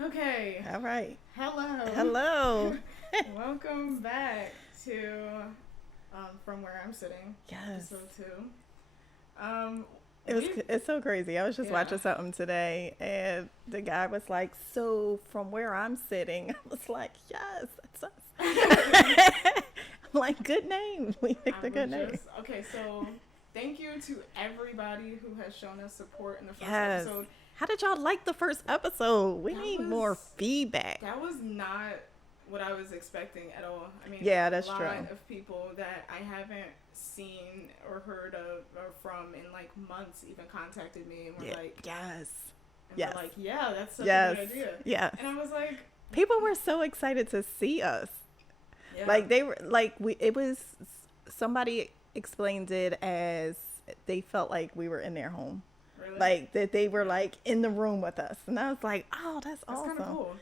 Okay. All right. Hello. Hello. Welcome back to From Where I'm Sitting. Yes. Episode 2. It's so crazy. I was just watching something today, and the guy was like, "So from where I'm sitting," I was like, "Yes, that's us." I'm like, "Good name. We picked a good name." Okay, so thank you to everybody who has shown us support in the first Yes. episode. How did y'all like the first episode? We need more feedback. That was not what I was expecting at all. I mean, yeah, that's a lot true. of people that I haven't seen or heard of or from in like months even contacted me and were like, yes. And yes. we're like, yeah, that's such a good idea. Yeah. And I was like, people were so excited to see us. Yeah. Like they were like it was somebody explained it as they felt like we were in their home. Really? Like that they were like in the room with us. And I was like, "Oh, that's awesome." That's kind of cool.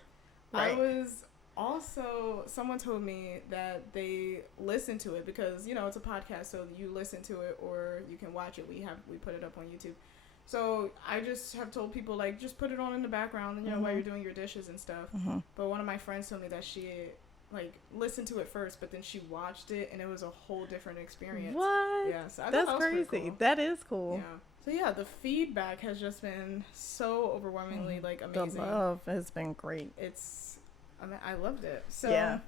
Right. I was also, someone told me that they listen to it because, you know, it's a podcast, so you listen to it or you can watch it. We put it up on YouTube. So I just have told people, like, just put it on in the background, you know, while you're doing your dishes and stuff. Mm-hmm. But one of my friends told me that she, like, listened to it first, but then she watched it, and it was a whole different experience. What? Yeah, so I thought that's that was crazy. cool. That is cool. Yeah. So yeah, the feedback has just been so overwhelmingly, like, amazing. The love has been great. I loved it. So, yeah.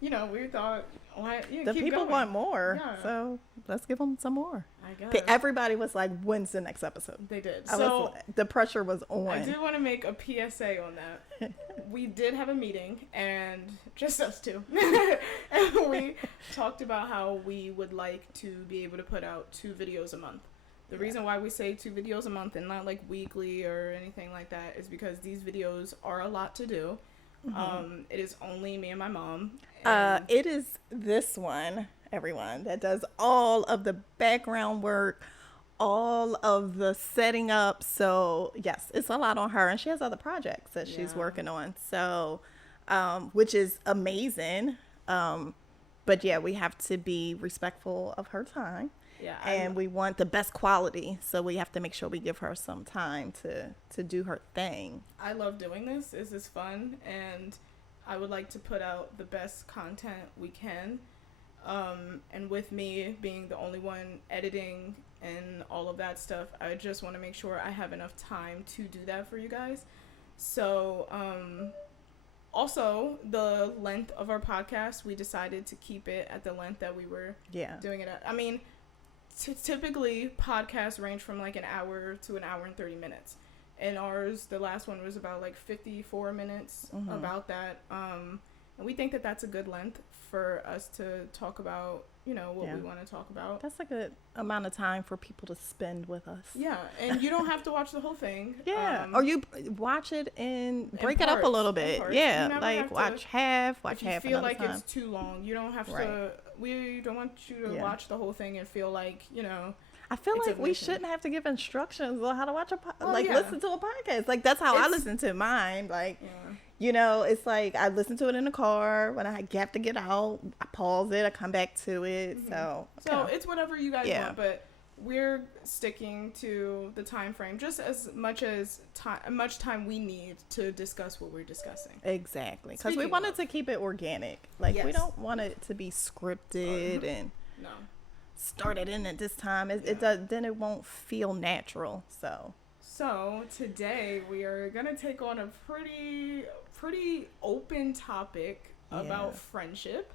You know, we thought, the keep people going. want more. Yeah. So let's give them some more. I guess. Everybody was like, "When's the next episode?" They did. The pressure was on. I do want to make a PSA on that. We did have a meeting, and just us two. And we talked about how we would like to be able to put out 2 videos a month. The reason why we say 2 videos a month and not like weekly or anything like that is because these videos are a lot to do. Mm-hmm. It is only me and my mom. It is this one, everyone, that does all of the background work, all of the setting up. So yes, it's a lot on her, and she has other projects that she's working on. So, which is amazing. But yeah, we have to be respectful of her time. Yeah, and we want the best quality, so we have to make sure we give her some time to do her thing. I love doing this. This is fun, and I would like to put out the best content we can. And with me being the only one editing and all of that stuff, I just want to make sure I have enough time to do that for you guys. So, also, the length of our podcast, we decided to keep it at the length that we were doing it at. I mean, typically podcasts range from like an hour to an hour and 30 minutes, and ours, the last one, was about like 54 minutes. About that, and we think that that's a good length for us to talk about, you know, what we want to talk about. That's a good amount of time for people to spend with us. Yeah, and you don't have to watch the whole thing. Or you watch it and break it up a little bit. Yeah, like watch half if you half feel another like time. it's too long, you don't have to. We don't want you to watch the whole thing and feel like, you know. I feel like we shouldn't have to give instructions on how to watch listen to a podcast. Like, that's how I listen to mine. Like, you know, it's like I listen to it in the car. When I have to get out, I pause it, I come back to it. So it's whatever you guys want, but we're sticking to the time frame just as much time we need to discuss what we're discussing. Exactly, because we wanted to keep it organic. Like, we don't want it to be scripted and started in at this time. It does, then it won't feel natural. So today we are gonna take on a pretty open topic about friendship.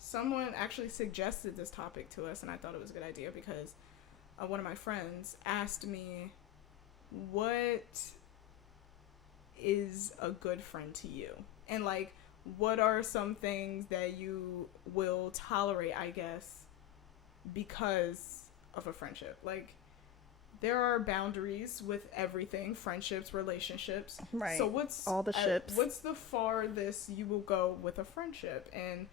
Someone actually suggested this topic to us, and I thought it was a good idea because one of my friends asked me, what is a good friend to you? And, like, what are some things that you will tolerate, I guess, because of a friendship? Like, there are boundaries with everything, friendships, relationships. Right. So what's all the ships? What's the farthest you will go with a friendship? And,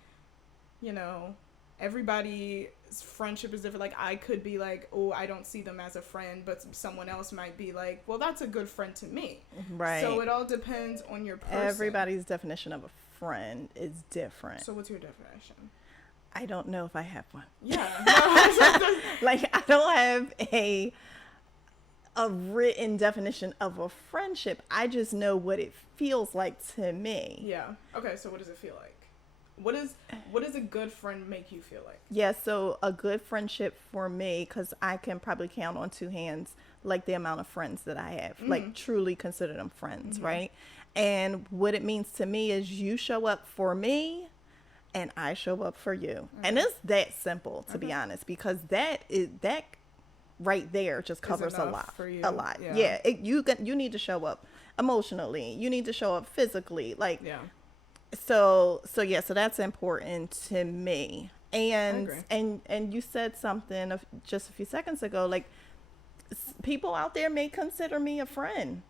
you know, everybody's friendship is different. Like, I could be like, oh, I don't see them as a friend, but someone else might be like, well, that's a good friend to me. Right. So it all depends on your person. Everybody's definition of a friend is different. So what's your definition? I don't know if I have one. Yeah. Like, I don't have a written definition of a friendship. I just know what it feels like to me. Yeah. Okay, so what does it feel like? What does a good friend make you feel like? Yeah, so a good friendship for me, because I can probably count on two hands, like the amount of friends that I have, like truly consider them friends, right? And what it means to me is you show up for me and I show up for you. And it's that simple, to be honest, because that right there just covers a lot for you. Yeah, you need to show up emotionally, you need to show up physically, like so that's important to me. And you said something just a few seconds ago, like people out there may consider me a friend.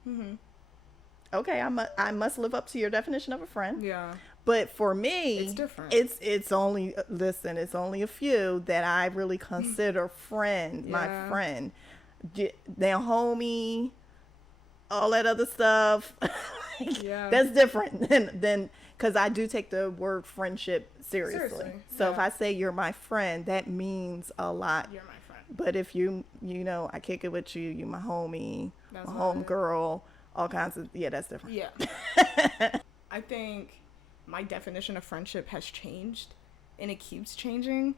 Okay, I must live up to your definition of a friend. Yeah. But for me, it's different. It's only a few that I really consider friend, my friend. Now, homie, all that other stuff, that's different than because I do take the word friendship seriously. So if I say you're my friend, that means a lot. You're my friend. But if you know, I kick it with you, you my homie, that's my home girl, all kinds of, that's different. Yeah. I think my definition of friendship has changed and it keeps changing.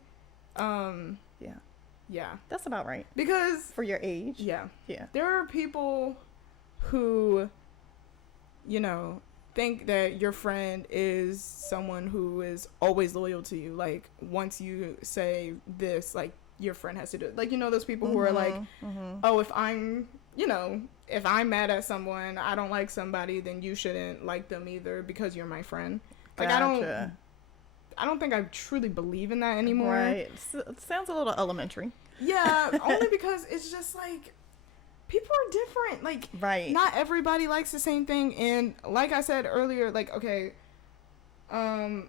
Yeah. That's about right. Because for your age. Yeah. There are people who, think that your friend is someone who is always loyal to you. Like, once you say this, like, your friend has to do it. Like, those people who are like, oh, if I'm mad at someone, I don't like somebody, then you shouldn't like them either because you're my friend. Like, gotcha. I don't think I truly believe in that anymore. Right. It sounds a little elementary. Yeah, only because it's just like, people are different. Like, right. Not everybody likes the same thing. And like I said earlier, like, okay, and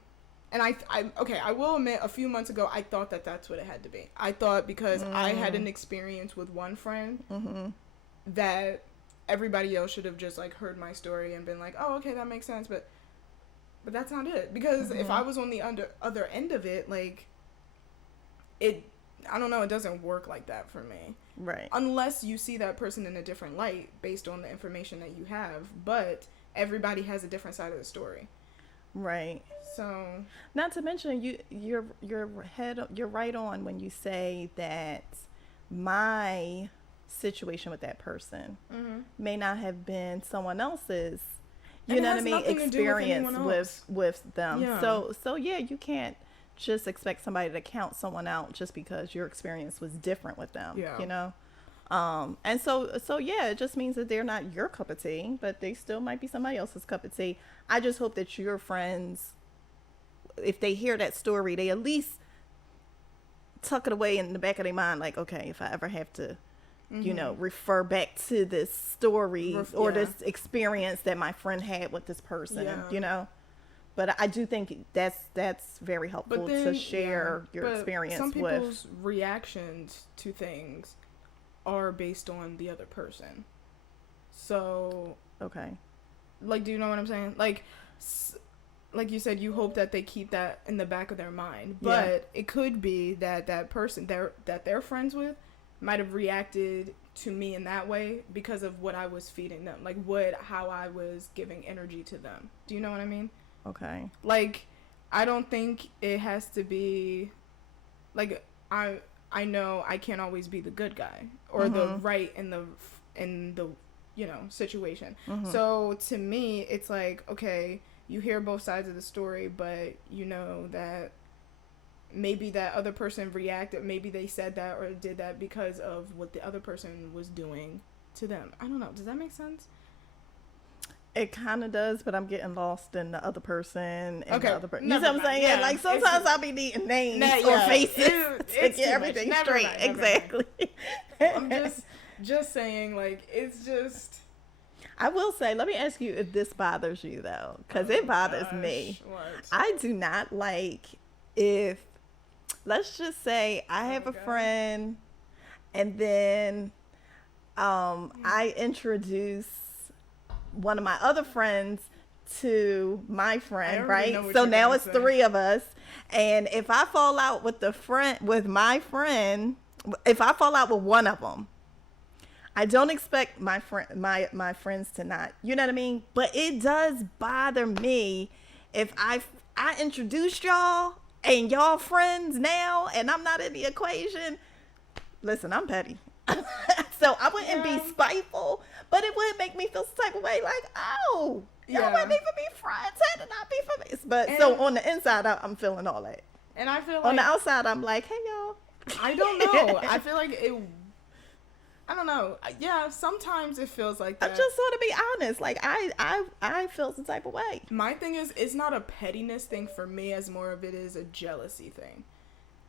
I will admit, a few months ago, I thought that that's what it had to be. I thought because I had an experience with one friend that everybody else should have just, like, heard my story and been like, oh, okay, that makes sense. But that's not it. Because if I was on the other end of it, like, I don't know, it doesn't work like that for me. Right. Unless you see that person in a different light based on the information that you have. But everybody has a different side of the story. Right. So, not to mention, you're right on when you say that my situation with that person may not have been someone else's, you know what I mean, experience with them. Yeah. So you can't just expect somebody to count someone out just because your experience was different with them. Yeah. And so it just means that they're not your cup of tea, but they still might be somebody else's cup of tea. I just hope that your friends, if they hear that story, they at least tuck it away in the back of their mind, like, okay, if I ever have to, refer back to this story or this experience that my friend had with this person, But I do think that's very helpful to share your experience with. Some people's reactions to things are based on the other person. So, okay. Like, do you know what I'm saying? Like you said, you hope that they keep that in the back of their mind. But it could be that person that they're friends with might have reacted to me in that way because of what I was feeding them. Like, how I was giving energy to them. Do you know what I mean? Okay. Like, I don't think it has to be, like, I know I can't always be the good guy or the right in the situation. So to me, it's like, okay, you hear both sides of the story, but you know that maybe that other person reacted, maybe they said that or did that because of what the other person was doing to them. I don't know. Does that make sense? It kind of does, but I'm getting lost in the other person and the other person. You know what I'm saying? Yeah, like, sometimes I'll be needing names or faces to get everything straight. Exactly. I'm just saying, like, it's just... I will say, let me ask you if this bothers you, though, because it bothers me. What? I do not like if, let's just say I have a friend and then I introduce one of my other friends to my friend, right? So now it's three of us. And if I fall out with my friend, if I fall out with one of them, I don't expect my friends to not, you know what I mean? But it does bother me if I introduced y'all and y'all friends now and I'm not in the equation. Listen, I'm petty. So I wouldn't be spiteful, but it would make me feel some type of way, like, oh, y'all wouldn't even be friends, had to not be for me. But so on the inside, I'm feeling all that. And I feel like on the outside, I'm like, hey, y'all. I don't know. I feel like I don't know. Yeah, sometimes it feels like that. I just want to be honest. Like, I feel some type of way. My thing is, it's not a pettiness thing for me as more of it is a jealousy thing.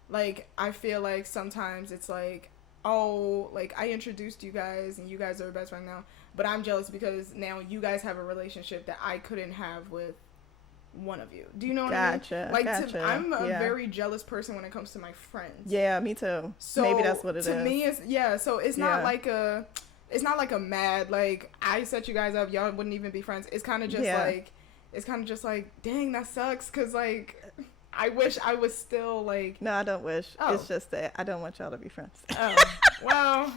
Like, I feel like sometimes it's like, oh, like, I introduced you guys and you guys are best friends now, but I'm jealous because now you guys have a relationship that I couldn't have with one of you. Do you know what I mean? Like, I'm a very jealous person when it comes to my friends. Yeah, me too. So maybe that's what it is. To me, so it's not like it's not like a mad, like, I set you guys up, y'all wouldn't even be friends. It's kind of just like, dang, that sucks, because, like, I wish I was still, like... No, I don't wish. Oh. It's just that I don't want y'all to be friends. Oh, well,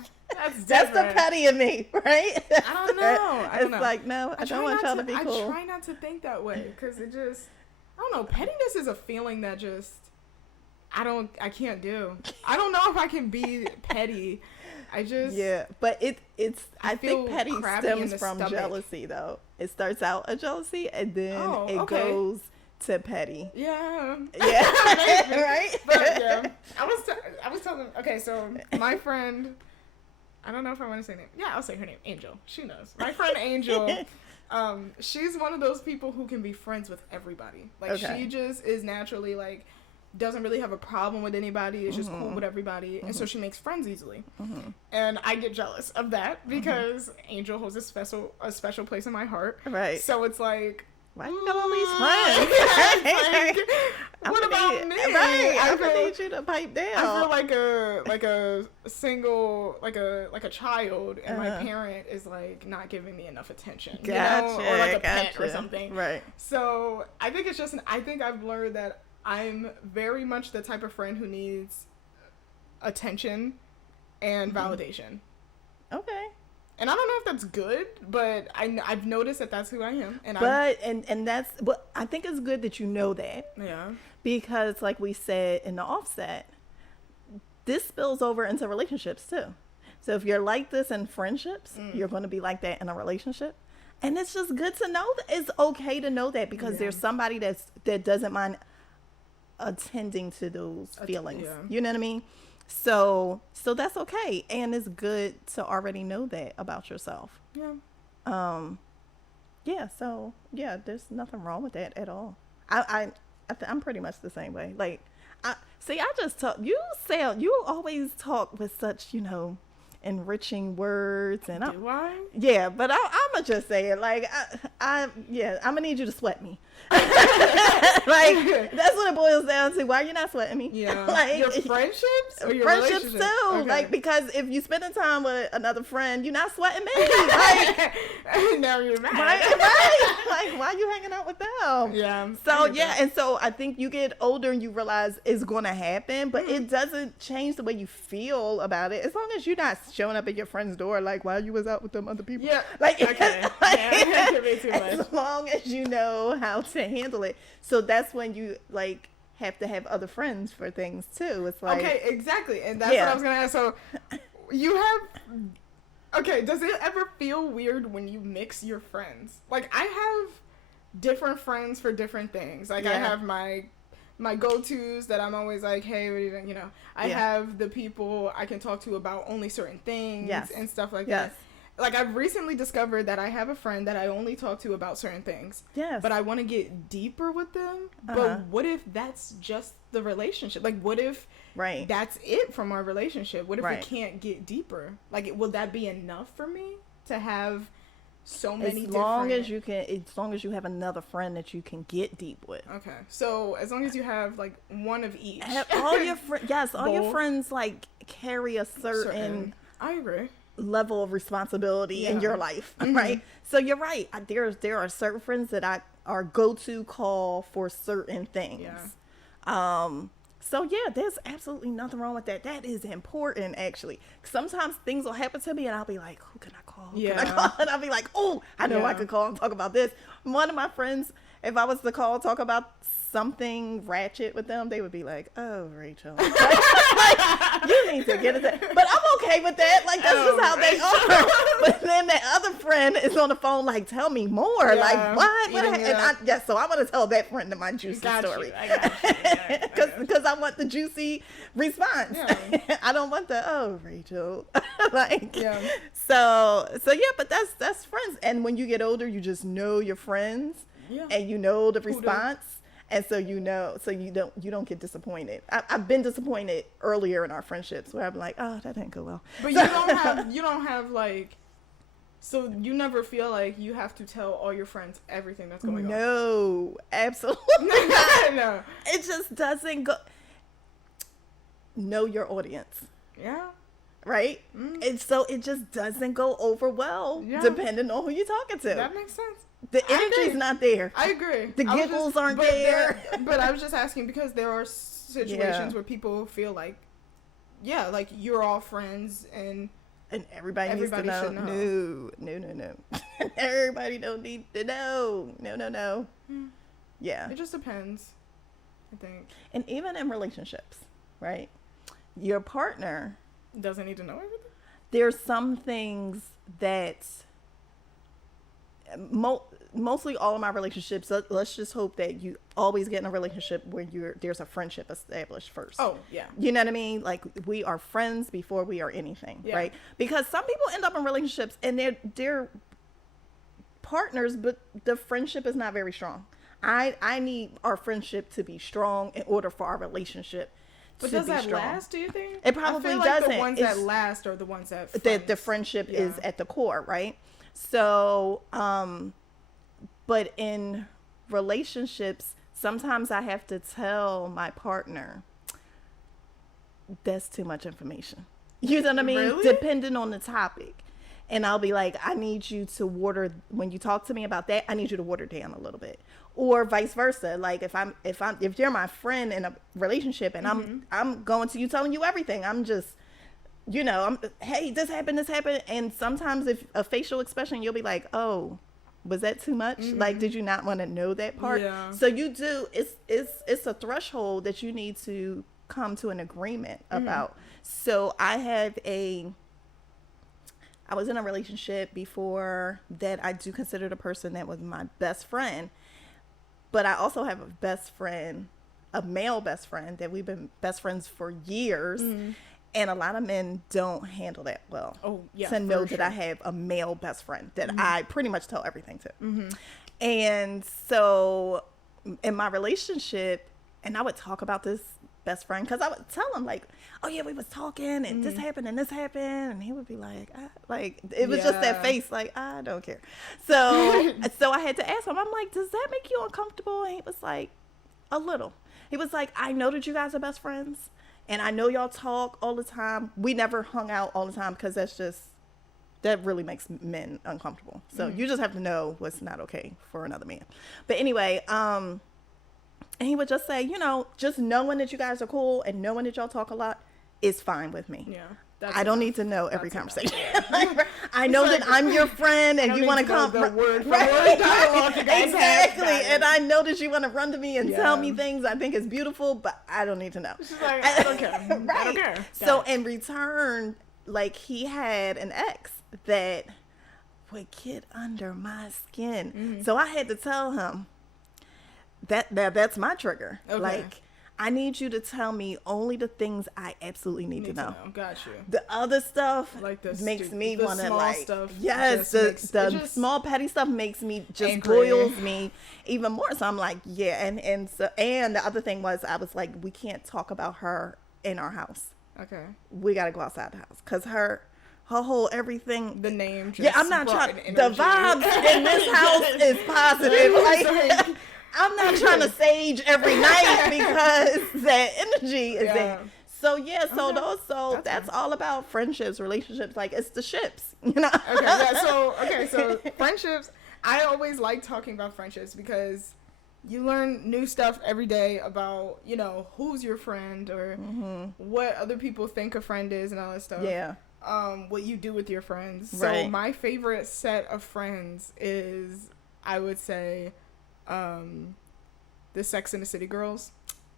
that's the petty in me, right? I don't know. It's like, no, I don't want y'all to be cool. I try not to think that way, because it just... I don't know. Pettiness is a feeling that just... I can't do. I don't know if I can be petty. I just... Yeah, but I think petty stems from jealousy, though. It starts out a jealousy, and then it goes... to petty. Yeah. Right? But yeah. I was telling, okay, so my friend, I don't know if I want to say her name. Yeah, I'll say her name, Angel. She knows. My friend Angel, she's one of those people who can be friends with everybody. Like, she just is naturally, like, doesn't really have a problem with anybody. Is just cool with everybody. And so she makes friends easily. And I get jealous of that because Angel holds a special place in my heart. Right. So it's like, why you got all these friends? What about me? Right. I need you to pipe down. I feel like a single, like a child, and my parent is like not giving me enough attention. Gotcha. Or like a pet or something. Right. So I think it's just I think I've learned that I'm very much the type of friend who needs attention and validation. Okay. And I don't know if that's good, but I've noticed that that's who I am. And I think it's good that you know that. Yeah. Because, like we said in the offset, this spills over into relationships too. So if you're like this in friendships, you're going to be like that in a relationship. And it's just good to know that it's okay to know that because there's somebody that doesn't mind attending to those feelings. Yeah. You know what I mean? So that's okay, and it's good to already know that about yourself. Yeah. So there's nothing wrong with that at all. I'm pretty much the same way. Like, I just talk. You always talk with such, enriching words, and do I? Yeah, but I'm gonna just say it. Like, I'm gonna need you to sweat me. Like, that's what it boils down to. Why you're not sweating me? Yeah. Like, your friendships or your friendships too. Okay. Like, because if you spending time with another friend, you're not sweating me. Like, now you're mad. Right. Like, why you hanging out with them? Yeah. So and so I think you get older and you realize it's gonna happen, but it doesn't change the way you feel about it. As long as you're not showing up at your friend's door like while you was out with them other people. Yeah. Like, okay. As long as you know how to handle it. So that's when you like have to have other friends for things too. It's like, okay, exactly. And that's what I was gonna ask. So you have does it ever feel weird when you mix your friends? Like, I have different friends for different things. Like, I have my go-tos that I'm always like, hey, what are you doing? I have the people I can talk to about only certain things and stuff like that. Like, I've recently discovered that I have a friend that I only talk to about certain things. Yes. But I want to get deeper with them. But what if that's just the relationship? Like, what if that's it from our relationship? What if we can't get deeper? Like, will that be enough for me to have so many as long as you have another friend that you can get deep with. Okay. So as long as you have like one of each. All your your friends like carry a certain I agree. level of responsibility in your life, right? So you're right. There are certain friends that are go-to call for certain things. Yeah. So yeah, there's absolutely nothing wrong with that. That is important, actually. Sometimes things will happen to me and I'll be like, who can I call? Yeah. Can I call? And I'll be like, oh, I know I could call and talk about this. One of my friends, if I was to call, talk about something ratchet with them, they would be like, oh, Rachel. Like, you need to get it. But I'm okay with that. Like, that's just how they are. But then that other friend is on the phone like, tell me more. Yeah. Like, what? And so I'm going to tell that friend my juicy story. I got you. Because I want the juicy response. Yeah. I don't want the, oh, Rachel. Like, yeah. So yeah, but that's friends. And when you get older, you just know your friends. Yeah. And you know the response. And so you don't get disappointed. I've been disappointed earlier in our friendships where I'm like, oh, that didn't go well. But you don't have like, so you never feel like you have to tell all your friends everything that's going on. No, absolutely not. No. It just doesn't go. Know your audience. Yeah. Right? Mm. And so it just doesn't go over well, depending on who you're talking to. That makes sense. The energy's not there. I agree. The giggles aren't there. But I was just asking because there are situations where people feel like, like you're all friends and everybody needs to know. No. Everybody don't need to know. No. Yeah. It just depends, I think. And even in relationships, right? Your partner doesn't need to know everything. There's some things that mostly all of my relationships, let's just hope that you always get in a relationship where there's a friendship established first. Oh, yeah. You know what I mean? Like, we are friends before we are anything, right? Because some people end up in relationships and they're partners, but the friendship is not very strong. I need our friendship to be strong in order for our relationship to be strong. But does that last, do you think? It probably I feel doesn't. The ones that last are the ones that the friendship is at the core, right? So, but in relationships, sometimes I have to tell my partner, that's too much information. You know what I mean? Really? Depending on the topic. And I'll be like, I need you to when you talk to me about that, I need you to water down a little bit. Or vice versa. Like if you're my friend in a relationship and I'm going to you telling you everything, I'm just, hey, this happened. And sometimes if a facial expression, you'll be like, oh, was that too much? Like, did you not want to know that part? Yeah. So you do, it's a threshold that you need to come to an agreement about. So I was in a relationship before that I do consider the person that was my best friend, but I also have a male best friend that we've been best friends for years. And a lot of men don't handle that well. Oh, yeah. To know that I have a male best friend that I pretty much tell everything to. And so in my relationship, and I would talk about this best friend because I would tell him like, oh yeah, we was talking and this happened and this happened, and he would be like, it was just that face like, I don't care. So I had to ask him, I'm like, does that make you uncomfortable? And he was like, a little. He was like, I know that you guys are best friends. And I know y'all talk all the time. We never hung out all the time because that really makes men uncomfortable. So you just have to know what's not okay for another man. But anyway, and he would just say, just knowing that you guys are cool and knowing that y'all talk a lot is fine with me. Yeah. I don't need to know every conversation. I know that I'm your friend and you want to come. Word for word dialogue you guys exactly. And I know that you want to run to me and tell me things I think is beautiful, but I don't need to know. She's like, I don't care. Right. I don't care. So in return, like he had an ex that would get under my skin. So I had to tell him that's my trigger. Okay. Like, I need you to tell me only the things I absolutely need to know. Got you. The other stuff like makes me want to like, stuff the small petty stuff makes me just boils me even more. So I'm like, yeah. And the other thing was, I was like, we can't talk about her in our house. Okay. We got to go outside the house because her whole everything. The name. Just I'm not trying. The vibes in this house is positive. Like, I'm not trying to sage every night because that energy is there. So that's all about friendships, relationships. Like, it's the ships, Okay, so friendships. I always like talking about friendships because you learn new stuff every day about, you know, who's your friend or what other people think a friend is and all that stuff. Yeah. What you do with your friends. Right. So my favorite set of friends is, I would say, the Sex and the City girls.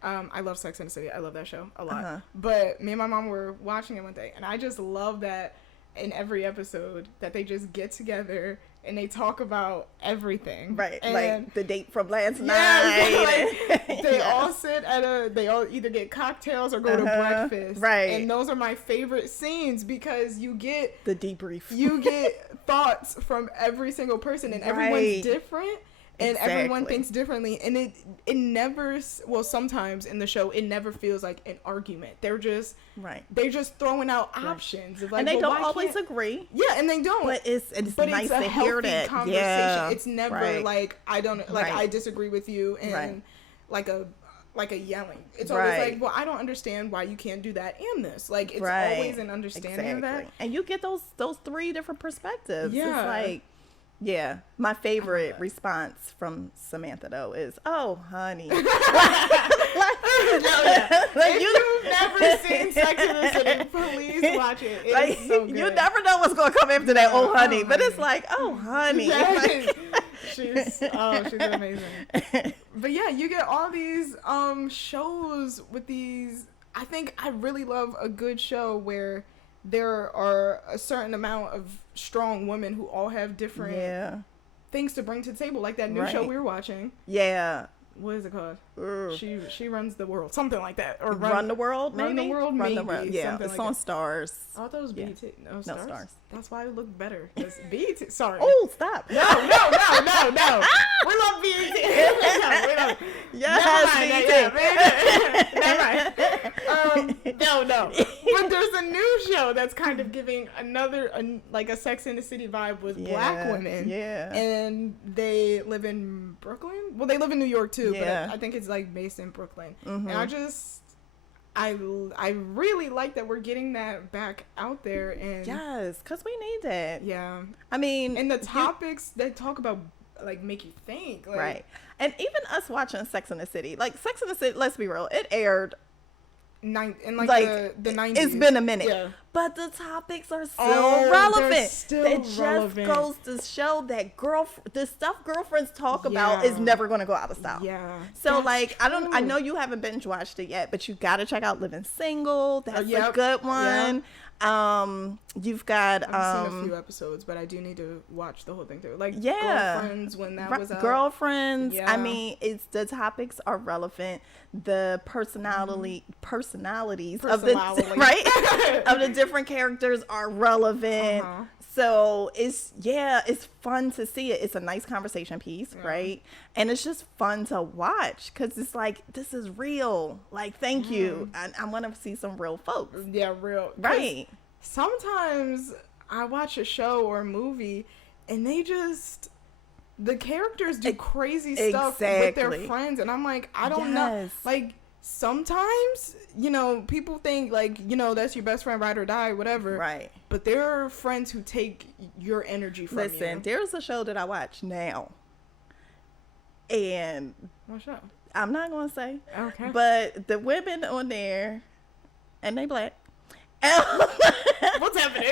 I love Sex and the City. I love that show a lot. But me and my mom were watching it one day, and I just love that in every episode that they just get together and they talk about everything. Right. And like the date from last night. Like, they all sit they all either get cocktails or go to breakfast. Right. And those are my favorite scenes because you get the debrief. You get thoughts from every single person, and everyone's different. And everyone thinks differently, and it never, well, sometimes in the show it never feels like an argument. They're just throwing out options of like, and they don't always agree. Yeah, and they don't. But it's nice to hear that conversation. Yeah. It's never like I don't like I disagree with you and like a yelling. It's always like, well, I don't understand why you can't do that and this. Like it's always an understanding of that. And you get those 3 different perspectives. Yeah. It's like, yeah, my favorite response from Samantha though is, "Oh, honey." If you've never seen Sex and the City, please watch it. It's so good. You never know what's gonna come after that. Oh, honey, but it's like, "Oh, honey." She's amazing. But yeah, you get all these shows with these. I think I really love a good show where there are a certain amount of strong women who all have different things to bring to the table, like that new show we were watching. Yeah. What is it called? She runs the world, something like that, or run the world, maybe. Run the world, maybe. Run the world. Yeah, it's like on Stars. I thought it was BET. No Stars. That's why it looked better. It's BET. Sorry. Oh, stop! No. We love BET. We love. Yes, Never mind. No. But there's a new show that's kind of giving another like a Sex and the City vibe with black women. Yeah. And they live in Brooklyn. Well, they live in New York too, but I think it's like based in Brooklyn. And I really like that we're getting that back out there. And yes, because we need that. Yeah. I mean, and the topics they talk about like make you think. Like, right. And even us watching Sex and the City, like Sex and the City, let's be real, it aired in like the 90s. It's been a minute. Yeah. But the topics are still relevant. Still it just goes to show that the stuff girlfriends talk about is never going to go out of style. Yeah. So like, true. I know you haven't binge watched it yet, but you got to check out Living Single. That's a good one. You've got I've seen a few episodes, but I do need to watch the whole thing through. Like Girlfriends, when that was out. Girlfriends. I mean, it's the topics are relevant. The personalities of the of the different characters are relevant. So it's fun to see it. It's a nice conversation piece, right? And it's just fun to watch because it's like, this is real. Like, thank you. I want to see some real folks. Yeah, real. Right. Sometimes I watch a show or a movie and the characters do crazy stuff with their friends. And I'm like, I don't know. Like, sometimes, you know, people think like, you know, that's your best friend, ride or die, whatever. Right. But there are friends who take your energy from you. Listen, there's a show that I watch now. And what show? I'm not going to say. Okay. But the women on there, and they black. What's happening?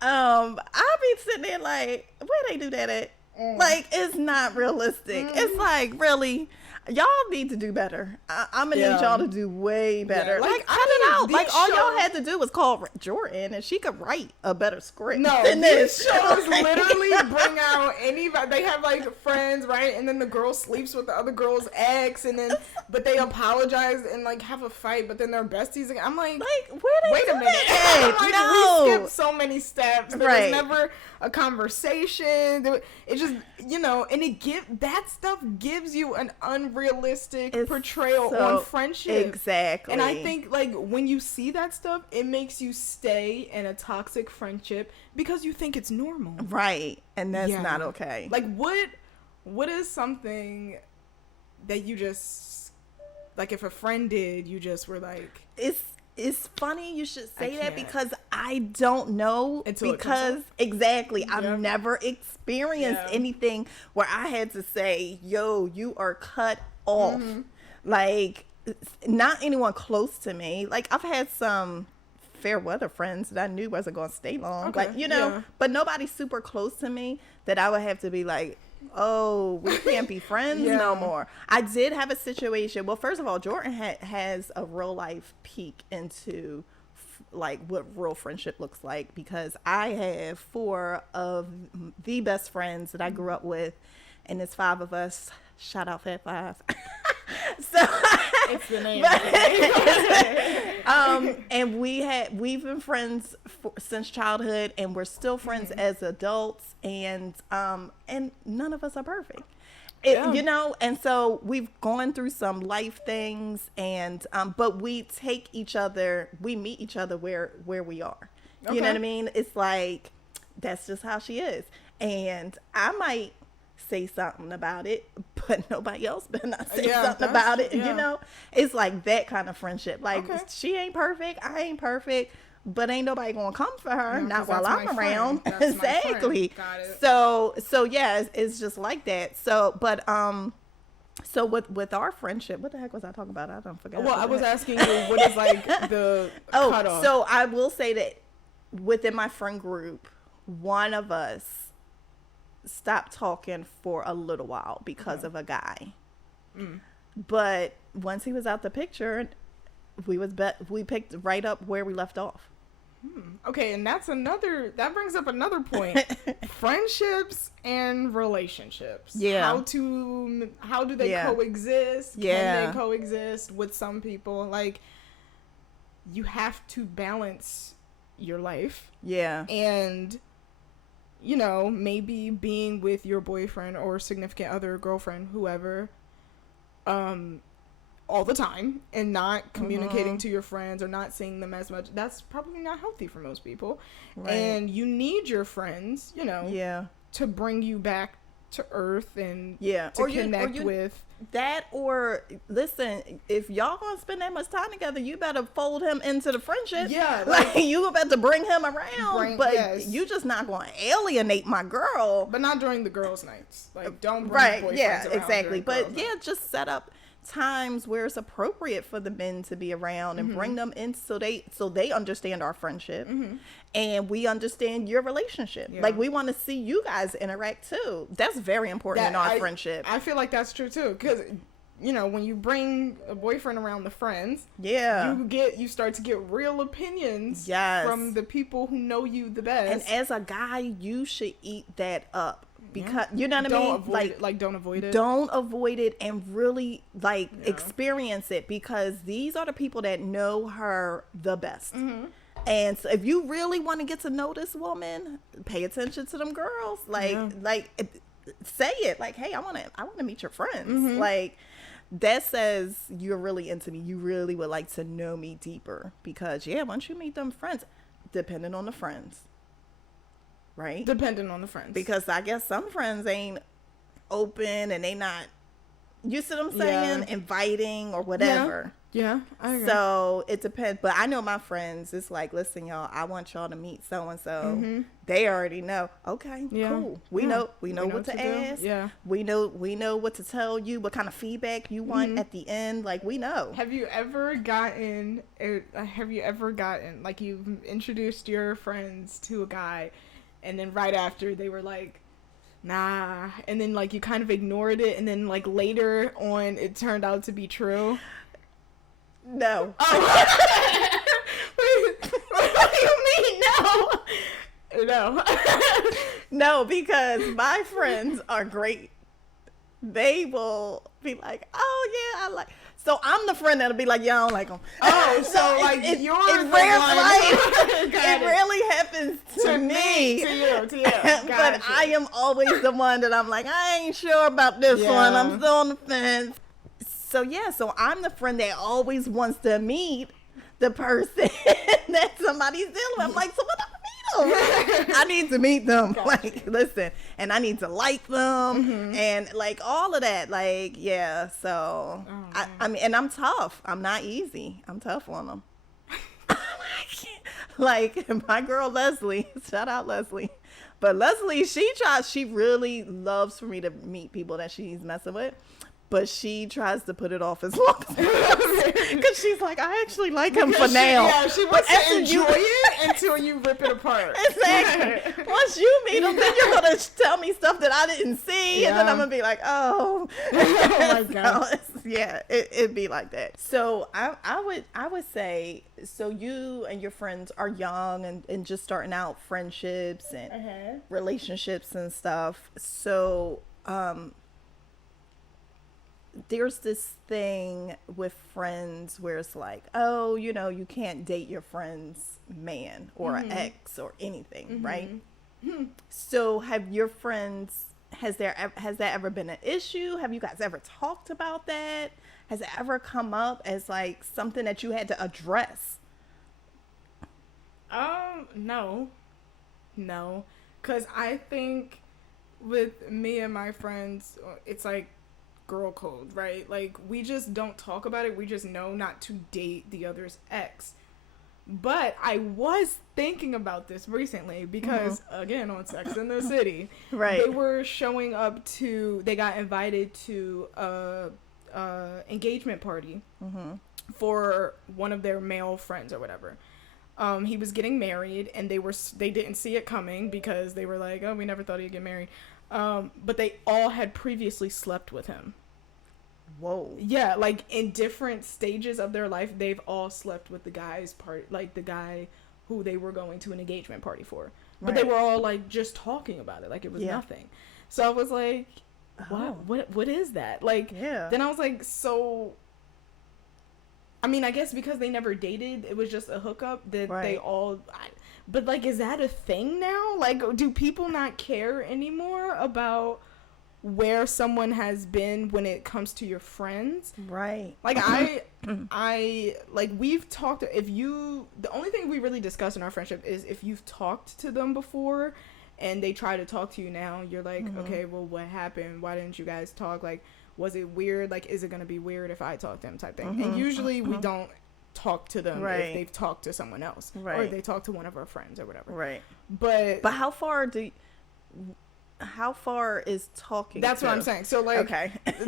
I'll be sitting there like, where they do that at? Like, it's not realistic. It's like, really, y'all need to do better. I'm gonna need y'all to do way better. Like, cut it out. Like, all y'all had to do was call Jordan, and she could write a better script. No, than these shows literally bring out anybody. They have like friends, right? And then the girl sleeps with the other girl's ex, and then but they apologize and like have a fight, but then they're besties again. I'm like where they wait a minute. Like, no, we skipped so many steps. There was never a conversation. It just, you know, and that stuff gives you an unrealistic portrayal on friendship. Exactly. And I think like when you see that stuff, it makes you stay in a toxic friendship because you think it's normal. Right. And that's not okay. Like what is something that you just, like if a friend did, you just were like, it's funny you should say that because I don't know. Exactly. I've never experienced anything where I had to say, yo, you are cut off. Like, not anyone close to me. Like, I've had some fair weather friends that I knew wasn't going to stay long. Okay. Like, you know, but nobody super close to me that I would have to be like, oh, we can't be friends no more. I did have a situation. Well, first of all, Jordan has a real life peek into like what real friendship looks like, because I have 4 of the best friends that I grew up with, and it's 5 of us. Shout out Fat 5. So it's the name. And we've been friends since childhood, and we're still friends as adults, and none of us are perfect. You know, and so we've gone through some life things, and but we meet each other where we are. You know what I mean? It's like, that's just how she is. And I might say something about it, but nobody else better not say something about it. You know, it's like that kind of friendship. Like, she ain't perfect, I ain't perfect, but ain't nobody gonna come for her, not while I'm around. Exactly. Got it. So yeah, it's just like that. So, but so with our friendship, what the heck was I talking about? I don't forget. Well, I was asking you, what is like the cutoff? So I will say that within my friend group, one of us stopped talking for a little while because of a guy. But once he was out the picture, we picked right up where we left off. Okay, and that brings up another point. Friendships and relationships. Yeah. How do they coexist? Can they coexist with some people? Like, you have to balance your life. Yeah. And, you know, maybe being with your boyfriend or significant other, girlfriend, whoever, all the time, and not communicating to your friends or not seeing them as much, that's probably not healthy for most people. Right. And you need your friends, you know, to bring you back to earth and to connect with. That, or listen, if y'all gonna spend that much time together, you better fold him into the friendship. Yeah, like you about to bring him around, but you just not gonna alienate my girl. But not during the girls' nights. Like, don't bring boyfriends around exactly. But just set up times where it's appropriate for the men to be around and bring them in, so they understand our friendship and we understand your relationship. Like, we want to see you guys interact too. That's very important in our friendship. I feel like that's true too, because, you know, when you bring a boyfriend around the friends, you start to get real opinions from the people who know you the best. And as a guy, you should eat that up. Because you know what I mean? Don't avoid it. Don't avoid it, and really experience it, because these are the people that know her the best. And so if you really want to get to know this woman, pay attention to them girls. Say it. Like, hey, I want to meet your friends. Like, that says you're really into me. You really would like to know me deeper, because once you meet them friends, depending on the friends. Right? Depending on the friends. Because I guess some friends ain't open, and they not, you see what I'm saying? Inviting or whatever. Yeah, I agree. So it depends. But I know my friends, it's like, listen, y'all, I want y'all to meet so-and-so. They already know. Okay, cool. We know what to ask. Yeah. We know what to tell you, what kind of feedback you want at the end. Like, we know. Have you ever gotten, like, you've introduced your friends to a guy, and then right after they were like, nah, and then like you kind of ignored it, and then like later on it turned out to be true? No. Oh. What do you mean no? No, because my friends are great. They will be like, oh yeah, I like. So I'm the friend that'll be like, yeah, I don't like them. Oh, so like you're the one. It rarely happens to me. To you. But I am always the one that I'm like, I ain't sure about this one. I'm still on the fence. So I'm the friend that always wants to meet the person that somebody's dealing with. I'm like, so what? I need to meet them. Like, listen, and I need to like them, and like all of that. Like, so I mean, and I'm tough. I'm not easy. I'm tough on them. Like my girl Leslie, shout out Leslie. But Leslie, she really loves for me to meet people that she's messing with. But she tries to put it off as long as because she's like, I actually like him for now. Yeah, she wants to enjoy it until you rip it apart. Exactly. Once you meet him, then you're gonna tell me stuff that I didn't see, and then I'm gonna be like, oh, oh my god, yeah, it'd be like that. So I would say, so you and your friends are young and just starting out friendships and relationships and stuff. So there's this thing with friends where it's like, oh, you know, you can't date your friend's man or an ex or anything, right? So have your friends, has that ever been an issue? Have you guys ever talked about that? Has it ever come up as like something that you had to address? No. Because I think with me and my friends, it's like girl code, right? Like, we just don't talk about it. We just know not to date the other's ex. But I was thinking about this recently because, again, on Sex and the City, right, they were showing up to, they got invited to a engagement party for one of their male friends or whatever. He was getting married, and they didn't see it coming because they were like, oh, we never thought he'd get married. But they all had previously slept with him. Whoa. Yeah, like in different stages of their life, they've all slept with the guy's part, like the guy who they were going to an engagement party for. But they were all like just talking about it, like it was nothing. So I was like, what is that? Like, then I was like, so, I mean, I guess because they never dated, it was just a hookup that they all, but like, is that a thing now? Like, do people not care anymore about where someone has been when it comes to your friends? Right. Like, I like, we've talked, the only thing we really discuss in our friendship is if you've talked to them before and they try to talk to you now, you're like, okay, well, what happened? Why didn't you guys talk? Like, was it weird? Like, is it going to be weird if I talk to them type thing? And usually we don't talk to them if they've talked to someone else or if they talk to one of our friends or whatever. Right. But how far is talking? That's what I'm saying. So like,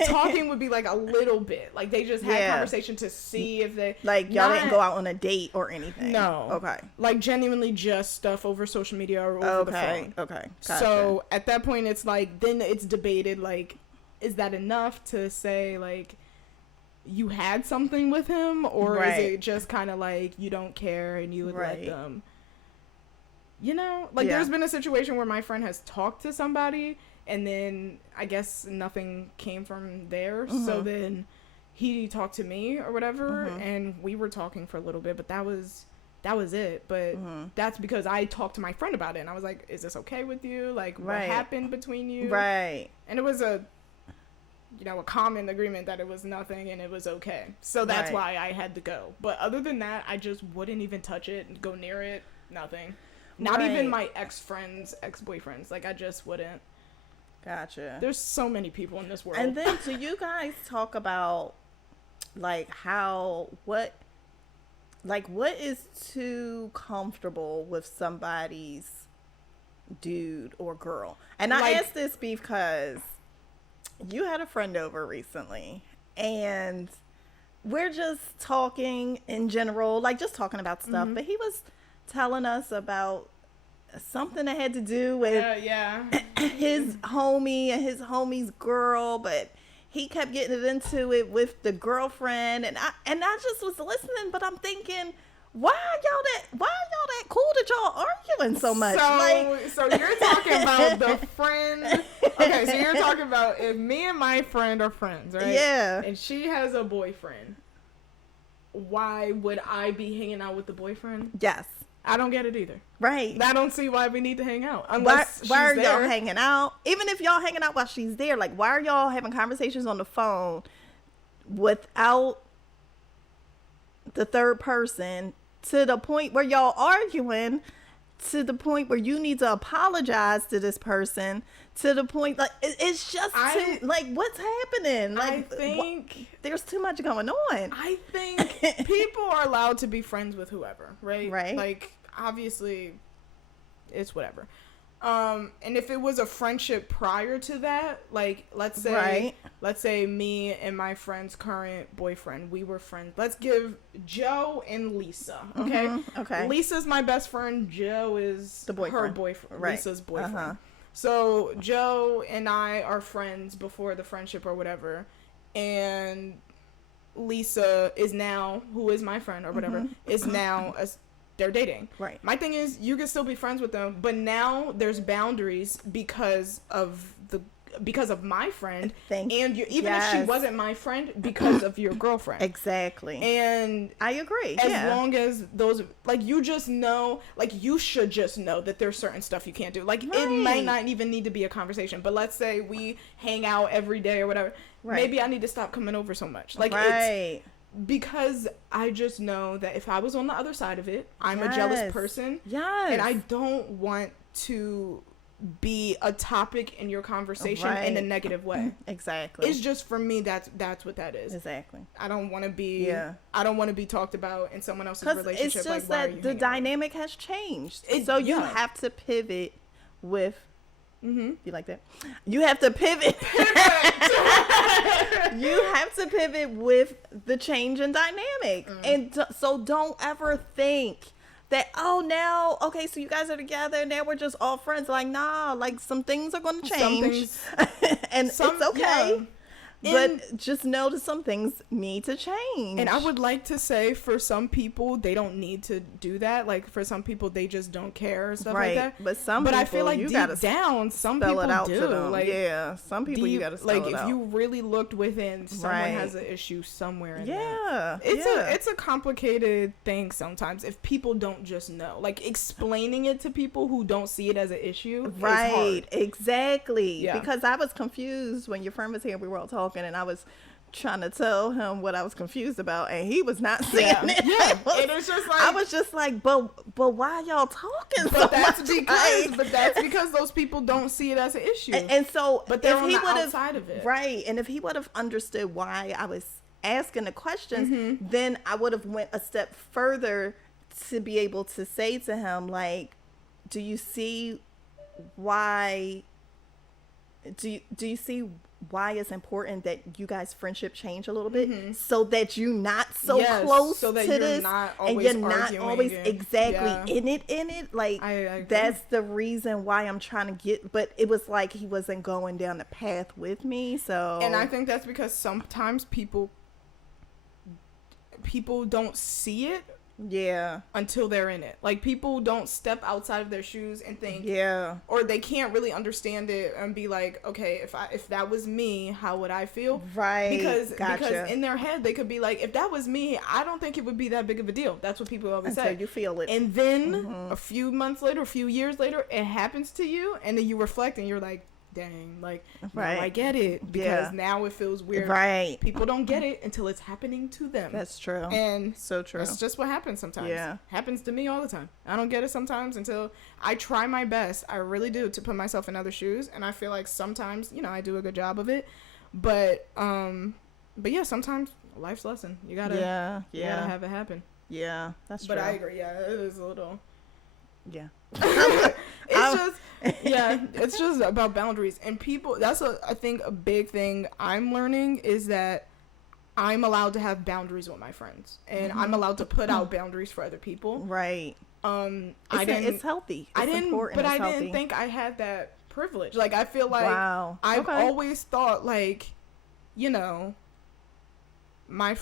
talking would be like a little bit. Like, they just had conversation to see if they, like, y'all didn't go out on a date or anything. No. Okay. Like, genuinely just stuff over social media or over the phone. Okay. Gotcha. So at that point, it's like, then it's debated, like, is that enough to say, like, you had something with him, or is it just kind of like you don't care and you would let them, you know? Like, there's been a situation where my friend has talked to somebody and then I guess nothing came from there. So then he talked to me or whatever, and we were talking for a little bit, but that was it. But that's because I talked to my friend about it and I was like, is this okay with you? Like, what happened between you? Right. And it was a common agreement that it was nothing and it was okay. So that's why I had to go. But other than that, I just wouldn't even touch it, go near it, nothing. Not even my ex-boyfriends. Like, I just wouldn't. Gotcha. There's so many people in this world. And then, do you guys talk about, like, what is too comfortable with somebody's dude or girl? And I ask this because you had a friend over recently, and we're just talking in general, like, just talking about stuff, but he was telling us about something that had to do with his homie and his homie's girl, but he kept getting into it with the girlfriend, and I just was listening, but I'm thinking, why are y'all that cool that y'all arguing so much? So you're talking about the friend. Okay, so you're talking about if me and my friend are friends, right? Yeah. And she has a boyfriend. Why would I be hanging out with the boyfriend? Yes. I don't get it either. Right. I don't see why we need to hang out. Unless why are she's y'all there. hanging out? Even if y'all hanging out while she's there, like, why are y'all having conversations on the phone without the third person, to the point where y'all arguing, to the point where you need to apologize to this person, to the point, like, it's just like, what's happening? Like, I think there's too much going on. I think people are allowed to be friends with whoever, right? Right. Like, obviously it's whatever. And if it was a friendship prior to that, like, let's say me and my friend's current boyfriend, we were friends. Let's give Joe and Lisa, okay? Mm-hmm. Okay. Lisa's my best friend. Joe is her boyfriend, right. Lisa's boyfriend. Uh-huh. So Joe and I are friends before the friendship or whatever, and Lisa is now, who is my friend or whatever, is now they're dating. Right. My thing is, you can still be friends with them, but now there's boundaries because of my friend, even if she wasn't my friend, because of your girlfriend. Exactly. And I agree. As long as those, like, you just know, like, you should just know that there's certain stuff you can't do. Like, it might not even need to be a conversation, but let's say we hang out every day or whatever. Right. Maybe I need to stop coming over so much. Like, it's because I just know that if I was on the other side of it, I'm a jealous person. Yes. And I don't want to be a topic in your conversation in a negative way. Exactly. It's just, for me, that's what that is. Exactly. I don't want to be talked about in someone else's relationship. It's just that the dynamic has changed. So you have to pivot with you like that? You have to pivot. You have to pivot with the change in dynamic. And so don't ever think that, now, okay, so you guys are together, now we're just all friends. Like, nah, like, some things are going to change. And it's okay. Yeah. But just know that some things need to change. And I would like to say, for some people, they don't need to do that. Like, for some people, they just don't care or stuff like that. But I feel like deep down, some people do. Like, some people you gotta spell it out. Like, if you really looked within, someone has an issue somewhere in there. It's a complicated thing sometimes if people don't just know. Like, explaining it to people who don't see it as an issue is hard. Exactly. Yeah. Because I was confused when your friend was here. We were all talking. And I was trying to tell him what I was confused about, and he was not seeing it. Yeah, it was just like, I was just like, but why y'all talking so much? But that's because those people don't see it as an issue. And so, but they're on the outside of it, right? And if he would have understood why I was asking the questions, then I would have went a step further to be able to say to him, like, do you see why? Do you see why it's important that you guys' friendship change a little bit, so that you're not so close to this, and you're not always in it. Like, I that's the reason why I'm trying to get. But it was like he wasn't going down the path with me. So, and I think that's because sometimes people don't see it. Yeah. Until they're in it. Like, people don't step outside of their shoes and think. Yeah. Or they can't really understand it and be like, okay, if that was me, how would I feel? Right. Because in their head they could be like, if that was me, I don't think it would be that big of a deal. That's what people always say. You feel it. And then a few months later, a few years later, it happens to you, and then you reflect and you're like, dang, like, now I get it, because now it feels weird. Right. People don't get it until it's happening to them. That's true. And so true. That's just what happens sometimes. Yeah. Happens to me all the time. I don't get it sometimes until I try my best. I really do, to put myself in other shoes, and I feel like sometimes, I do a good job of it. But yeah, sometimes life's lesson. You gotta have it happen. Yeah, that's true. But I agree. Yeah, it is a little. Yeah. It's just about boundaries, and people, I think a big thing I'm learning is that I'm allowed to have boundaries with my friends, and I'm allowed to put out boundaries for other people. Right. It's healthy. I didn't think I had that privilege. Like, I feel like I've always thought, like, my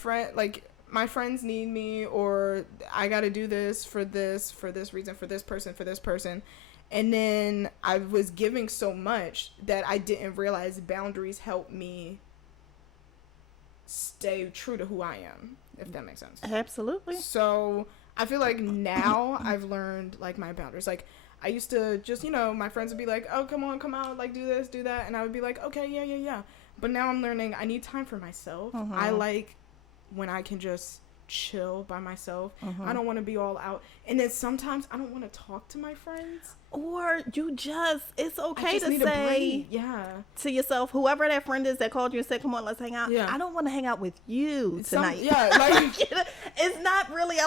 friends need me, or I got to do this for this reason, for this person. And then I was giving so much that I didn't realize boundaries help me stay true to who I am, if that makes sense. Absolutely. So I feel like now I've learned, like, my boundaries. Like, I used to just, my friends would be like, oh, come out, like, do this, do that. And I would be like, okay, yeah. But now I'm learning I need time for myself. I like when I can just chill by myself. I don't want to be all out. And then sometimes I don't want to talk to my friends. Or it's okay to say to yourself, whoever that friend is that called you and said, come on, let's hang out. Yeah. I don't want to hang out with you tonight. It's not really,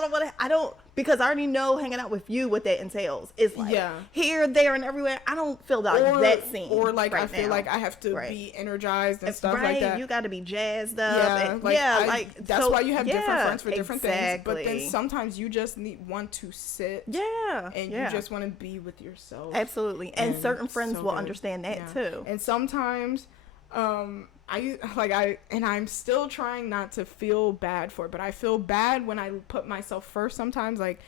because I already know hanging out with you, what that entails. It's like here, there, and everywhere. I don't feel like that scene. Or like, I feel like I have to be energized and stuff like that. You got to be jazzed up. That's why you have different friends for different things. But then sometimes you just want to sit. Yeah. And you just want to be with yourself. Absolutely. And certain friends will understand that too. And sometimes, I'm still trying not to feel bad for it, but I feel bad when I put myself first sometimes. Like,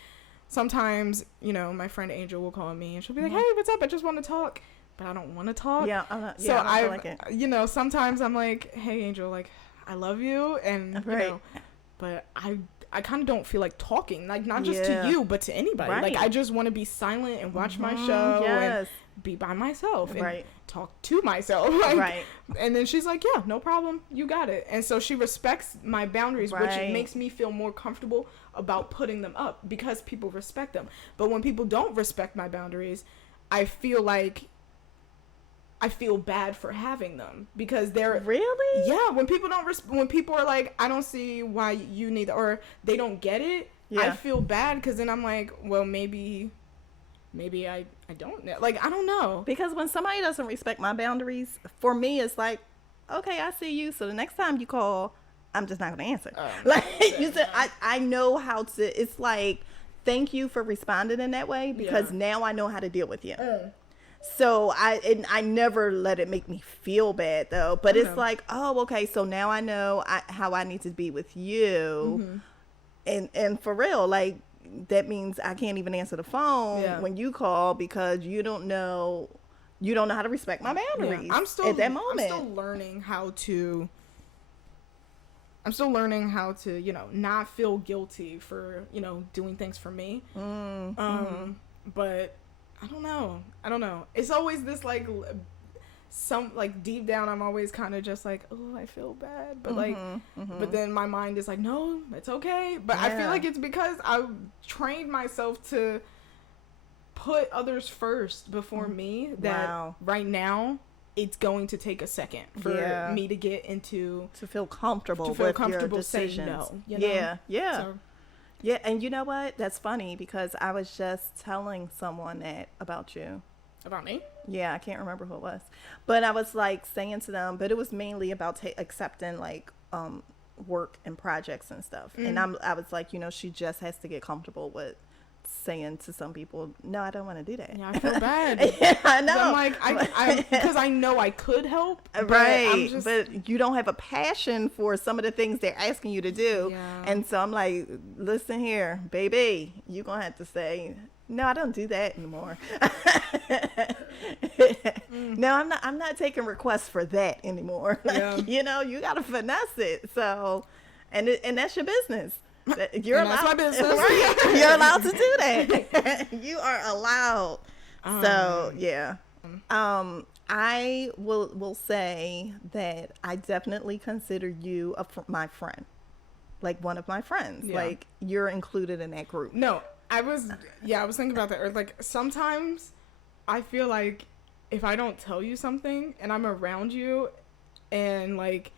sometimes, my friend Angel will call me and she'll be like, hey, what's up? I just want to talk. But I don't want to talk. Yeah. So I like it. Sometimes I'm like, hey, Angel, like, I love you. And, but I kind of don't feel like talking, like not just to you, but to anybody. Like, I just want to be silent and watch my show and be by myself and talk to myself. And then she's like, yeah, no problem. You got it. And so she respects my boundaries, which makes me feel more comfortable about putting them up because people respect them. But when people don't respect my boundaries, I feel bad for having them because they're when people don't when people are like, I don't see why you need, or they don't get it. I feel bad because then I'm like, well, maybe I don't know. Like, I don't know. Because when somebody doesn't respect my boundaries, for me, it's like, okay, I see you. So the next time you call, I'm just not going to answer. You said, I know how to, it's like, thank you for responding in that way because now I know how to deal with you. So I never let it make me feel bad though, but it's like, oh, okay. So now I know how I need to be with you. And for real, like, that means I can't even answer the phone when you call because you don't know how to respect my boundaries. I'm still at that moment. I'm still learning how to, not feel guilty for, doing things for me. But I don't know. It's always this like deep down I'm always kind of just like, oh, I feel bad, but but then my mind is like, no, it's okay. But I feel like it's because I trained myself to put others first before me that right now it's going to take a second for me to get into to feel comfortable with your decisions. Saying no, Yeah, and you know what? That's funny because I was just telling someone that about you. About me? Yeah, I can't remember who it was. But I was like saying to them, but it was mainly about accepting like work and projects and stuff. And I was like, she just has to get comfortable with saying to some people, no, I don't want to do that. Yeah, I feel bad. I know. I'm like, because I know I could help. But you don't have a passion for some of the things they're asking you to do. Yeah. And so I'm like, listen here, baby, you're going to have to say, no, I don't do that anymore. No, I'm not taking requests for that anymore. Like, you got to finesse it. So, and that's your business. You're allowed. That's my business. Right? You're allowed to do that. You are allowed. So yeah. I will say that I definitely consider you my friend, like one of my friends. Yeah. Like, you're included in that group. No, I was thinking about that. Or like, sometimes I feel like if I don't tell you something and I'm around you and like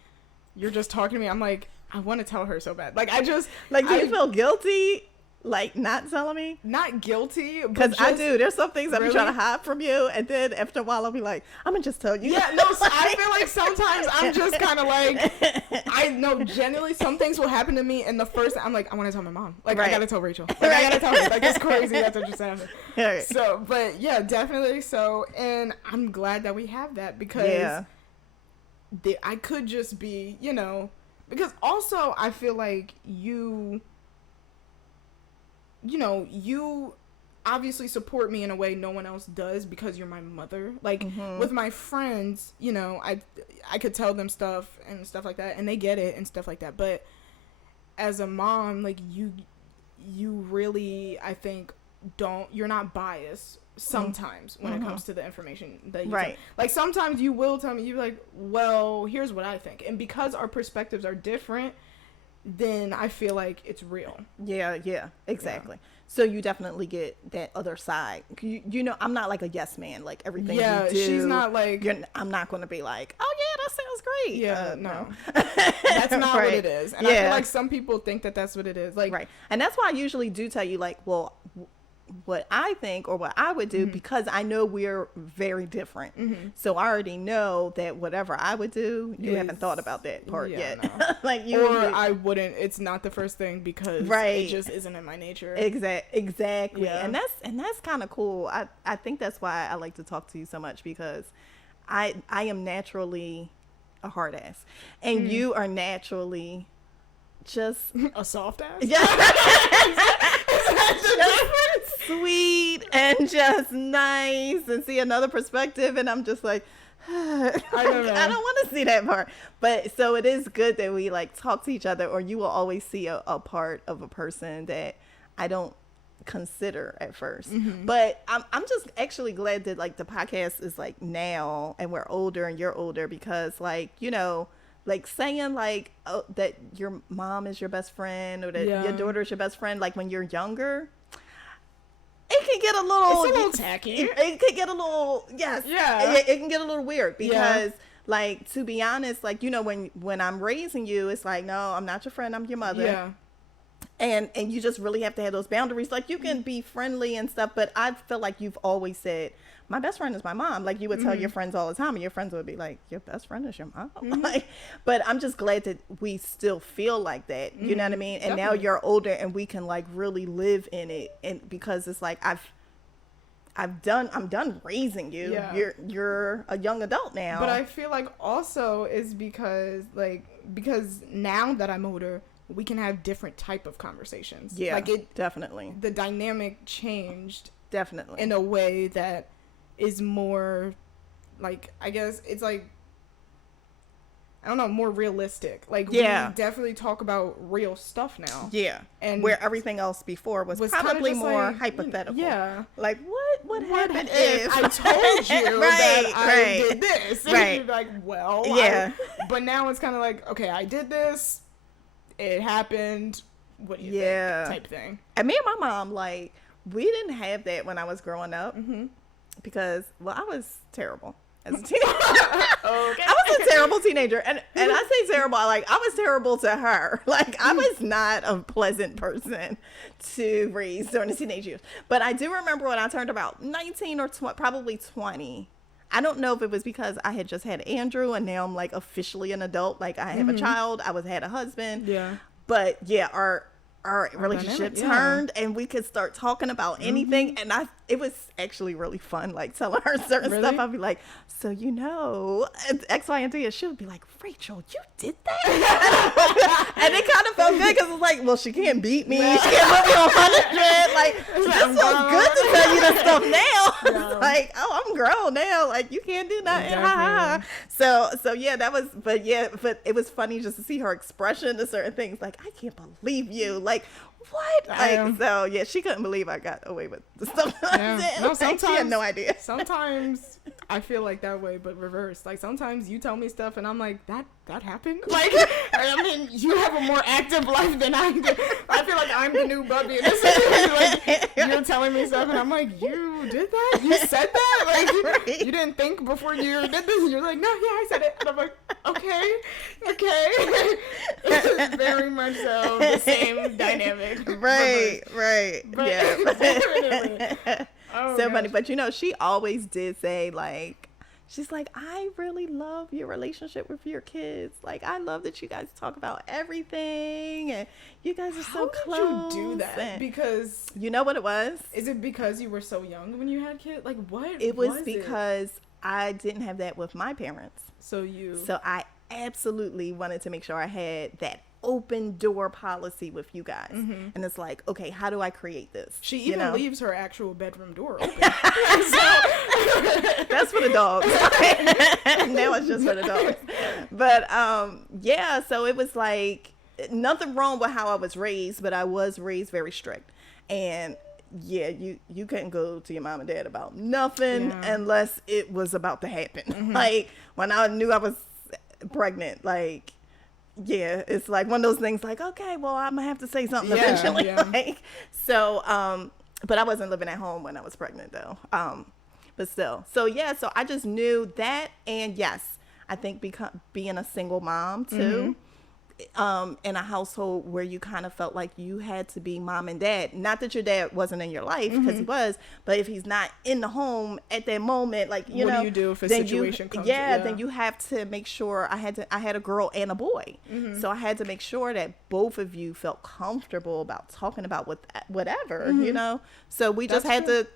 you're just talking to me, I'm like, I want to tell her so bad. Like, do you feel guilty, like, not telling me? Not guilty. Because I do. There's some things I'm trying to hide from you. And then after a while, I'll be like, I'm going to just tell you. Yeah, no, so I feel like sometimes I'm just kind of like, I know genuinely some things will happen to me. And the first, I'm like, I want to tell my mom. Like, I got to tell Rachel. Like, I got to tell her. Like, it's crazy. That's what just happened. Right. So, but yeah, definitely so. And I'm glad that we have that because I could just be, because also I feel like you obviously support me in a way no one else does because you're my mother. Like, with my friends, I could tell them stuff and stuff like that and they get it and stuff like that. But as a mom, like, you really, I think, you're not biased sometimes when it comes to the information that you tell. Like, sometimes you will tell me, you're like, well, here's what I think. And because our perspectives are different, then I feel like it's real. Yeah, exactly. Yeah. So you definitely get that other side. You know, I'm not like a yes man. Like everything you do. She's not like... I'm not going to be like, oh yeah, that sounds great. Yeah, no. That's not what it is. And I feel like some people think that that's what it is. Like, right. And that's why I usually do tell you, like, well, what I think or what I would do, because I know we're very different. So I already know that whatever I would do, you haven't thought about that part yet. No. Like I wouldn't. It's not the first thing because it just isn't in my nature. Exactly. Yeah. And that's kind of cool. I think that's why I like to talk to you so much, because I am naturally a hard ass, and you are naturally just a soft ass. Yeah. Just sweet and just nice, and see another perspective, and I'm just like, I don't want to see that part. But so it is good that we like talk to each other, or you will always see a part of a person that I don't consider at first. But I'm just actually glad that like the podcast is like now, and we're older and you're older, because like, you know, like saying like, oh, that your mom is your best friend, or that your daughter is your best friend, like when you're younger, it can get a little tacky. It can get a little, it can get a little weird, because like, to be honest, like, you know, when I'm raising you, it's like, no, I'm not your friend, I'm your mother. Yeah. And you just really have to have those boundaries. Like, you can be friendly and stuff, but I feel like you've always said, my best friend is my mom. Like, you would tell your friends all the time, and your friends would be like, your best friend is your mom. Like, but I'm just glad that we still feel like that. You know what I mean? And now you're older, and we can like really live in it. And because it's like, I'm done raising you. Yeah. You're a young adult now. But I feel like also is because now that I'm older, we can have different type of conversations. Yeah, like definitely. The dynamic changed. Definitely. In a way that is more, like, I guess it's like, I don't know, more realistic. Like, we definitely talk about real stuff now. Yeah. And where everything else before was probably more like, hypothetical. Yeah. Like, what happened if I told you that I did this? And you'd be like, well, but now it's kind of like, okay, I did this. It happened. What do you think? Type thing. And me and my mom, like, we didn't have that when I was growing up. Because, well, I was terrible as a teenager. I was a terrible teenager. And I say terrible, like, I was terrible to her. Like, I was not a pleasant person to raise during the teenage years. But I do remember when I turned about 19 or probably 20. I don't know if it was because I had just had Andrew, and now I'm like officially an adult. Like, I have a child. I had a husband. Yeah. But yeah, our relationship turned, and we could start talking about anything. And it was actually really fun, like telling her certain stuff. I'd be like, so, you know, X, Y, and Z. And she would be like, Rachel, you did that? And it kind of felt good, because it's like, well, she can't beat me. She can't put me on punishment. Like, this feels good to tell you this stuff now. It's like, oh, I'm grown now. Like, you can't do nothing. So yeah, that was, but it was funny just to see her expression to certain things. Like, I can't believe you. Like, what? Like, so yeah, she couldn't believe I got away with the stuff. No, sometimes she had no idea. Sometimes I feel like that way, but reverse. Like, sometimes you tell me stuff, and I'm like, that happened. Like, I mean, you have a more active life than I do. I feel like I'm the new Bubby. And like, you're telling me stuff, and I'm like, you did that? You said that? Like, you didn't think before you did this? And you're like, no, yeah, I said it. And I'm like, okay. It's very much so the same dynamic. Right. But, Yeah. So funny. But, you know, she always did say, like, she's like, I really love your relationship with your kids. Like, I love that you guys talk about everything, and you guys are so close. How did you do that? Because... You know what it was? Is it because you were so young when you had kids? Like, what? It was because I didn't have that with my parents. So I absolutely wanted to make sure I had that open door policy with you guys. And it's like, okay, how do I create this? She even leaves her actual bedroom door open. That's for the dogs. Now it's just for the dogs. But yeah, so it was like, nothing wrong with how I was raised, but I was raised very strict. And yeah, you couldn't go to your mom and dad about nothing unless it was about to happen. Like, when I knew I was pregnant, like, yeah, it's like one of those things like, okay, well, I'm gonna have to say something eventually. Yeah. Like, so, but I wasn't living at home when I was pregnant though. But still, so yeah, so I just knew that. And yes, I think being a single mom too, in a household where you kind of felt like you had to be mom and dad, not that your dad wasn't in your life, because he was, but if he's not in the home at that moment, like, you know, what do you do if a situation comes? Yeah, then you have to make sure. I had a girl and a boy, so I had to make sure that both of you felt comfortable about talking about whatever, you know. So we just had to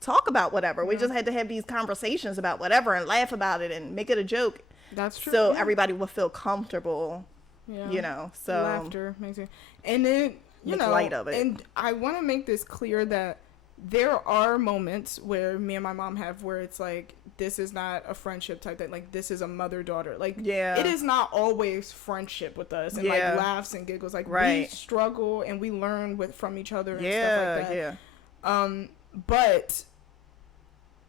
talk about whatever. We just had to have these conversations about whatever and laugh about it and make it a joke. That's true. So everybody will feel comfortable. Yeah. You know, so laughter makes it, and then you know, light of it. And I want to make this clear that there are moments where me and my mom have where it's like, this is not a friendship type thing. Like, this is a mother-daughter. Like, it is not always friendship with us and like laughs and giggles. Like, we struggle and we learn from each other and stuff like that. Yeah. But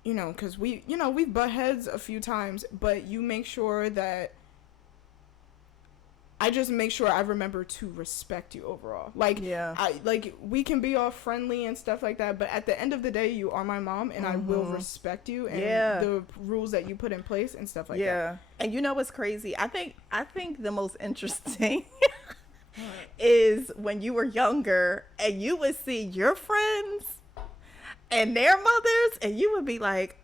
you know, because we butt heads a few times, but you make sure that I just make sure I remember to respect you overall. Like, we can be all friendly and stuff like that, but at the end of the day, you are my mom, and I will respect you and the rules that you put in place and stuff like that. Yeah. And you know what's crazy? I think the most interesting is when you were younger and you would see your friends and their mothers, and you would be like,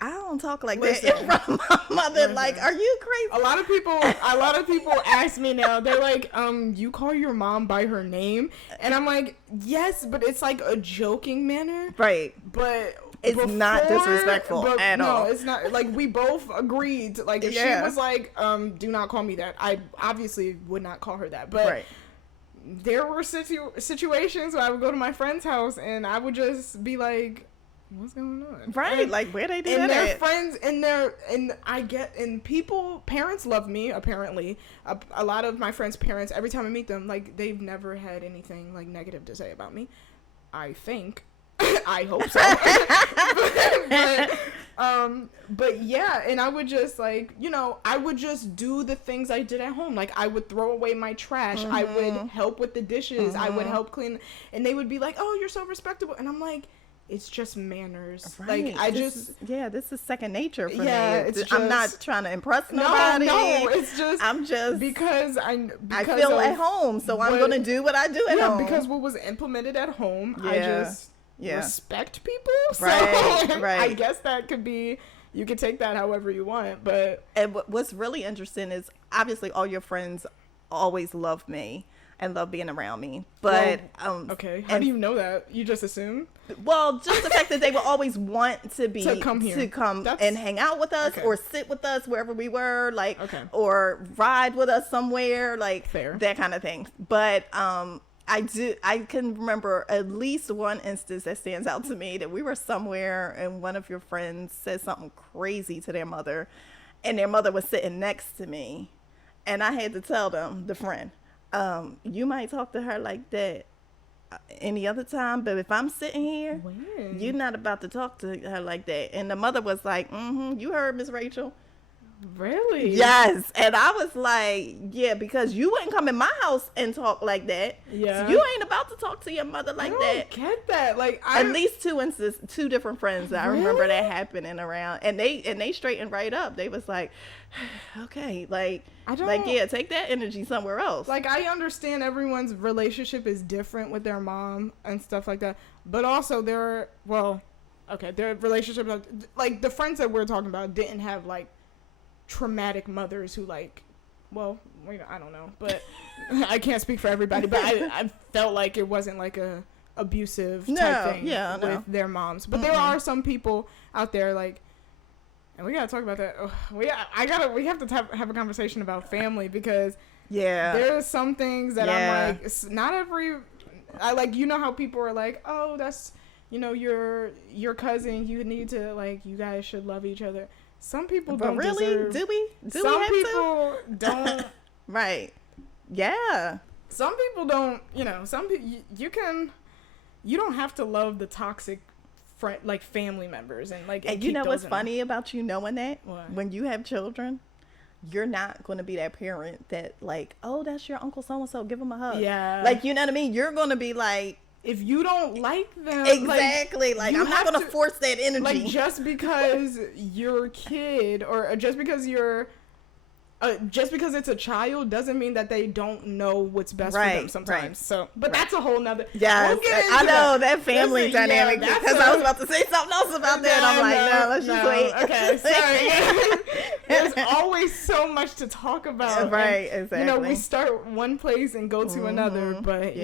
I don't talk like that in front of my mother. Like, are you crazy? A lot of people ask me now. They're like, you call your mom by her name? And I'm like, yes, but it's like a joking manner. Right. But it's not disrespectful at all. No, it's not. Like, we both agreed. Like, if she was like, do not call me that, I obviously would not call her that. But there were situations where I would go to my friend's house and I would just be like, what's going on? Right, like where they do that? And their friends and parents love me, apparently. A lot of my friends' parents, every time I meet them, like, they've never had anything like negative to say about me. I think. I hope so. But yeah, and I would just like, you know, I would just do the things I did at home. Like, I would throw away my trash. I would help with the dishes. I would help clean. And they would be like, oh, you're so respectable. And I'm like, it's just manners. Right. Like, this is second nature for me. I'm not trying to impress nobody. No, it's just because I feel at home, so I'm going to do what I do at home. Yeah, because what was implemented at home, I just respect people. Right, so I guess that could be, you could take that however you want. But and what's really interesting is obviously all your friends always love me and love being around me. But okay, how do you know that? You just assume? Well, just the fact that they will always want to come here, and hang out with us, or sit with us wherever we were, like, or ride with us somewhere, like that kind of thing. But I can remember at least one instance that stands out to me, that we were somewhere and one of your friends said something crazy to their mother, and their mother was sitting next to me, and I had to tell them, the friend, you might talk to her like that any other time, but if I'm sitting here, you're not about to talk to her like that. And the mother was like, you heard, Miss Rachel. Really? Yes. And I was like, yeah, because you wouldn't come in my house and talk like that. Yeah. So you ain't about to talk to your mother like that. I get that. Like, at least two different friends that I remember that happening around, and they straightened right up. They was like, okay, like, take that energy somewhere else. Like, I understand everyone's relationship is different with their mom and stuff like that, but also their relationships, like the friends that we're talking about didn't have like traumatic mothers who, like, well, I don't know, but I can't speak for everybody, but I felt like it wasn't like a abusive type thing with their moms. But there are some people out there, like, and we gotta talk about that. We have to have a conversation about family, because there's some things that I'm like, it's not every, I like, you know how people are like, oh, that's, you know, your cousin, you need to, like, you guys should love each other. Some people don't deserve. Do we? Some people don't. Right. Yeah. Some people don't. You know. Some people you don't have to love the toxic family members and like. And you know what's funny about you knowing that? What? When you have children, you're not going to be that parent that like, oh, that's your uncle so-and-so, give him a hug. Yeah. Like, you know what I mean? You're going to be like, if you don't like them, exactly, like I'm not going to force that energy. Like, just because you're a kid, or just because it's a child doesn't mean that they don't know what's best for them sometimes. Right. So, but that's a whole nother. Yes, I know that family dynamic, because I was about to say something else about that. I'm like, let's just wait. Okay, sorry. There's always so much to talk about. Right, and, exactly. We start one place and go to another, but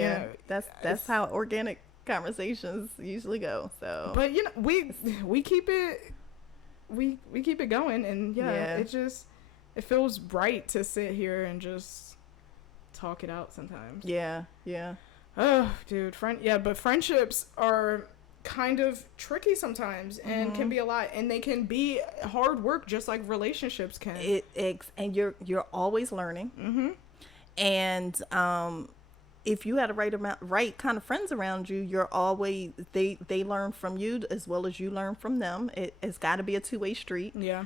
that's how organic conversations usually go. So, but we keep it going, and it just. It feels right to sit here and just talk it out sometimes. Yeah. Oh, dude, but friendships are kind of tricky sometimes and can be a lot, and they can be hard work just like relationships can. And you're always learning. Mm-hmm. And if you had the right kind of friends around you, you're always they learn from you as well as you learn from them. It's got to be a two-way street. Yeah.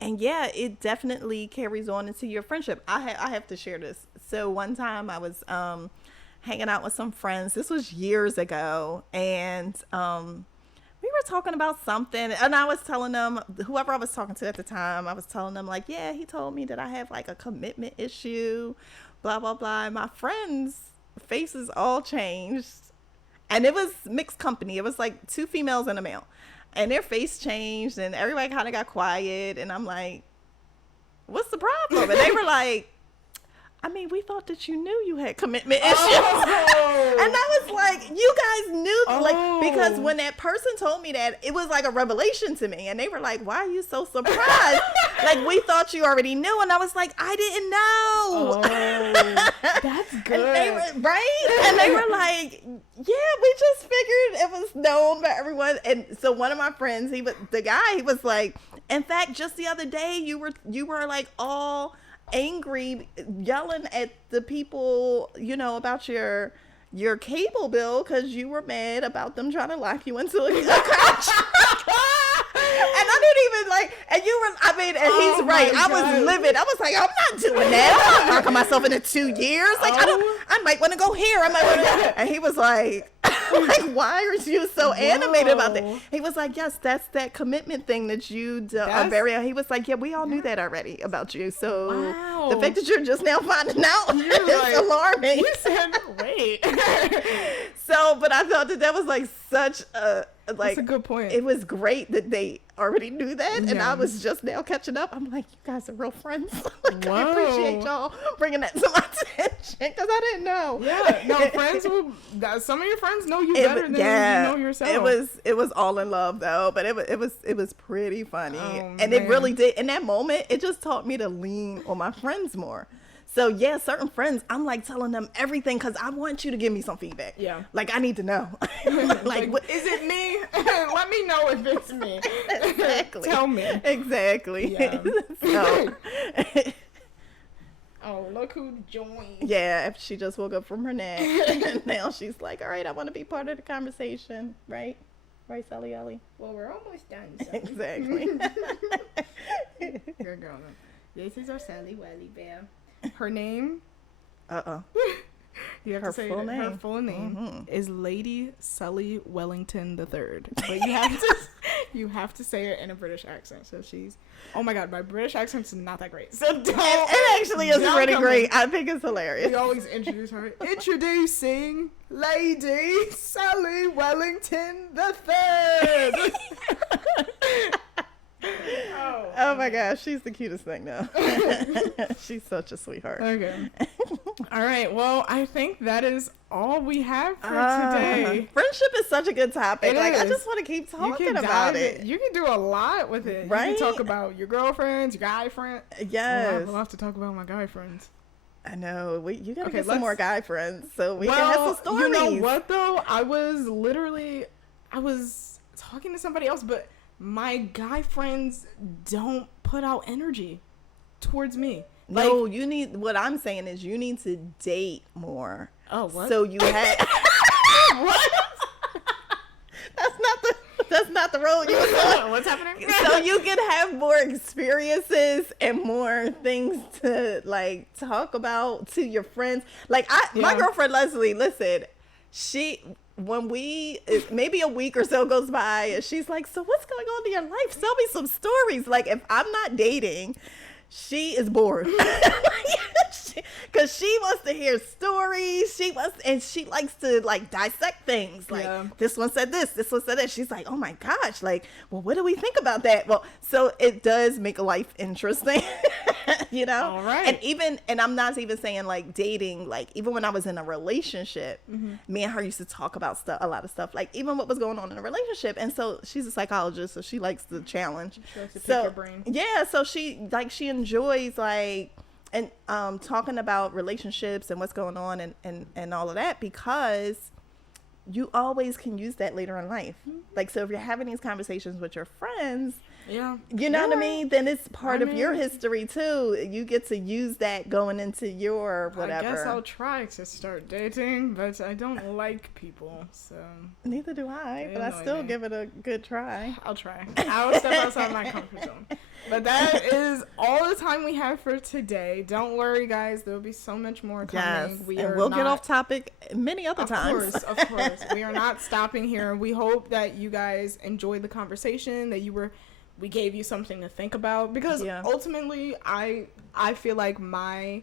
And it definitely carries on into your friendship. I have to share this. So one time I was, hanging out with some friends. This was years ago. And, we were talking about something, and I was telling them, whoever I was talking to at the time, I was telling them like, yeah, he told me that I have like a commitment issue, blah, blah, blah. And my friends' faces all changed, and it was mixed company. It was like 2 females and a male. And their face changed, and everybody kind of got quiet. And I'm like, what's the problem? And they were like, I mean, we thought that you knew you had commitment issues. Oh. And I was like, you guys knew, like, because when that person told me that, it was like a revelation to me. And they were like, why are you so surprised? Like, we thought you already knew. And I was like, I didn't know. Oh, that's good. And they were, right? And they were like, yeah, we just figured it was known by everyone. And so one of my friends, he was like, in fact, just the other day, you were like all angry, yelling at the people, about your cable bill because you were mad about them trying to lock you into a couch. And I didn't even and he's right. I was livid. I was like, I'm not doing that. I'm not locking myself into 2 years. Like, I might want to go here. I might want to. And he was like, why are you so animated about that? He was like, yes, that's that commitment thing that you are very. He was like, yeah, we all knew that already about you. So the fact that you're just now finding out is alarming. You said, wait. So, but I thought that was like such a. That's a good point. It was great that they already knew that, and I was just now catching up. I'm like, you guys are real friends. Like, I appreciate y'all bringing that to my attention because I didn't know. Yeah, no, some of your friends know you better than you know yourself. It was all in love though, but it was pretty funny, and it really did. In that moment, it just taught me to lean on my friends more. So certain friends, I'm like telling them everything because I want you to give me some feedback. Yeah. Like, I need to know. like is it me? Let me know if it's me. Exactly. Tell me. Exactly. Yeah. So. Oh, look who joined. Yeah, she just woke up from her nap. And now she's like, all right, I want to be part of the conversation. Right? Right, Sally Ellie? Well, we're almost done, Sally. Exactly. Good girl. This is our Sally Welly Bear. Her name? You have to say her full name is Lady Sully Wellington III. But you have to say it in a British accent. So she's, oh my God, my British accent's not that great. So don't. It actually is pretty great. I think it's hilarious. We always introduce her. Introducing Lady Sully Wellington III. Oh my gosh, she's the cutest thing though. She's such a sweetheart. Okay. All right. Well, I think that is all we have for today. Friendship is such a good topic. I just want to keep talking about it. You can do a lot with it. Right? You can talk about your girlfriends, your guy friends. Yes. We'll have to talk about my guy friends. I know. You gotta get some more guy friends so we can have some stories. You know what though? I was talking to somebody else, but my guy friends don't put out energy towards me. No, what I'm saying is you need to date more. Oh, what? So you have... What? That's not the road you was on. What's happening? So you can have more experiences and more things to like talk about to your friends. Like my girlfriend Leslie, listen, when maybe a week or so goes by and she's like, so what's going on in your life? Tell me some stories. Like if I'm not dating, she is bored. Because she wants to hear stories. She likes to like dissect things. Like this one said this one said that. She's like, oh my gosh, like, well, what do we think about that? Well, so it does make life interesting, you know? All right. And I'm not even saying like dating, like even when I was in a relationship, me and her used to talk about a lot of stuff, like even what was going on in a relationship. And so she's a psychologist, so she likes the challenge. She likes to pick your brain. Yeah, so she enjoys like and talking about relationships and what's going on and all of that, because you always can use that later in life. Like, so if you're having these conversations with your friends, you know what I mean, then it's part of your history too. You get to use that going into your whatever. I guess I'll try to start dating, but I don't like people, so neither do I, but I still give it a good try. I'll try. I'll step outside my comfort zone. But that is all the time we have for today. Don't worry, guys. There'll be so much more coming. Yes, we'll get off topic many other times. Of course. We are not stopping here. We hope that you guys enjoyed the conversation, that we gave you something to think about. Because ultimately, I feel like I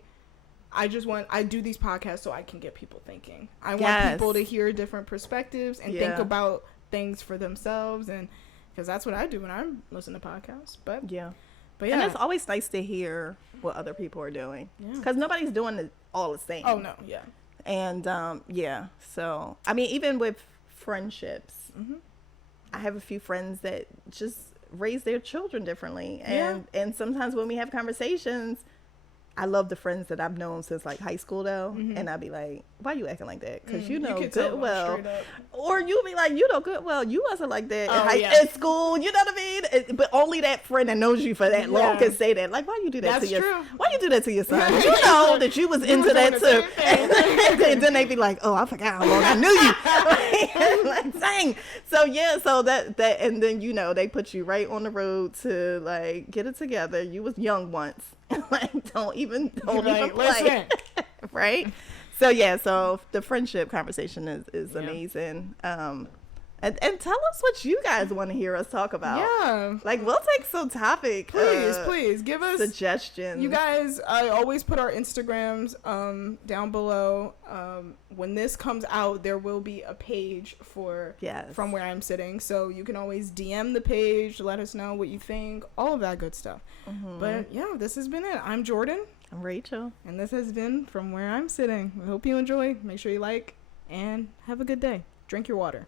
do these podcasts so I can get people thinking. I want people to hear different perspectives and think about things for themselves, and because that's what I do when I listen to podcasts. But yeah, and it's always nice to hear what other people are doing, because nobody's doing it all the same. Oh no, yeah. And so I mean, even with friendships, I have a few friends that just raise their children differently, and sometimes when we have conversations, I love the friends that I've known since like high school though, and I'd be like, why you acting like that? Because you know good well, or you'll be like, you know good well, you wasn't like that in school, you know what I mean? But only that friend that knows you for that long can say that. Like, why you do that to your why you do that to your son? You know that you was into that too. And then they be like, oh, I forgot how long I knew you. Like, dang. So that and then you know they put you right on the road to like get it together. You was young once. Like don't even play. Right? So the friendship conversation is amazing. And tell us what you guys want to hear us talk about. Yeah. Like, we'll take some topic. Please give us suggestions. You guys, I always put our Instagrams down below. When this comes out, there will be a page from where I'm sitting. So you can always DM the page, let us know what you think, all of that good stuff. But yeah, this has been it. I'm Jordan. I'm Rachel. And this has been From Where I'm Sitting. I hope you enjoy. Make sure you like and have a good day. Drink your water.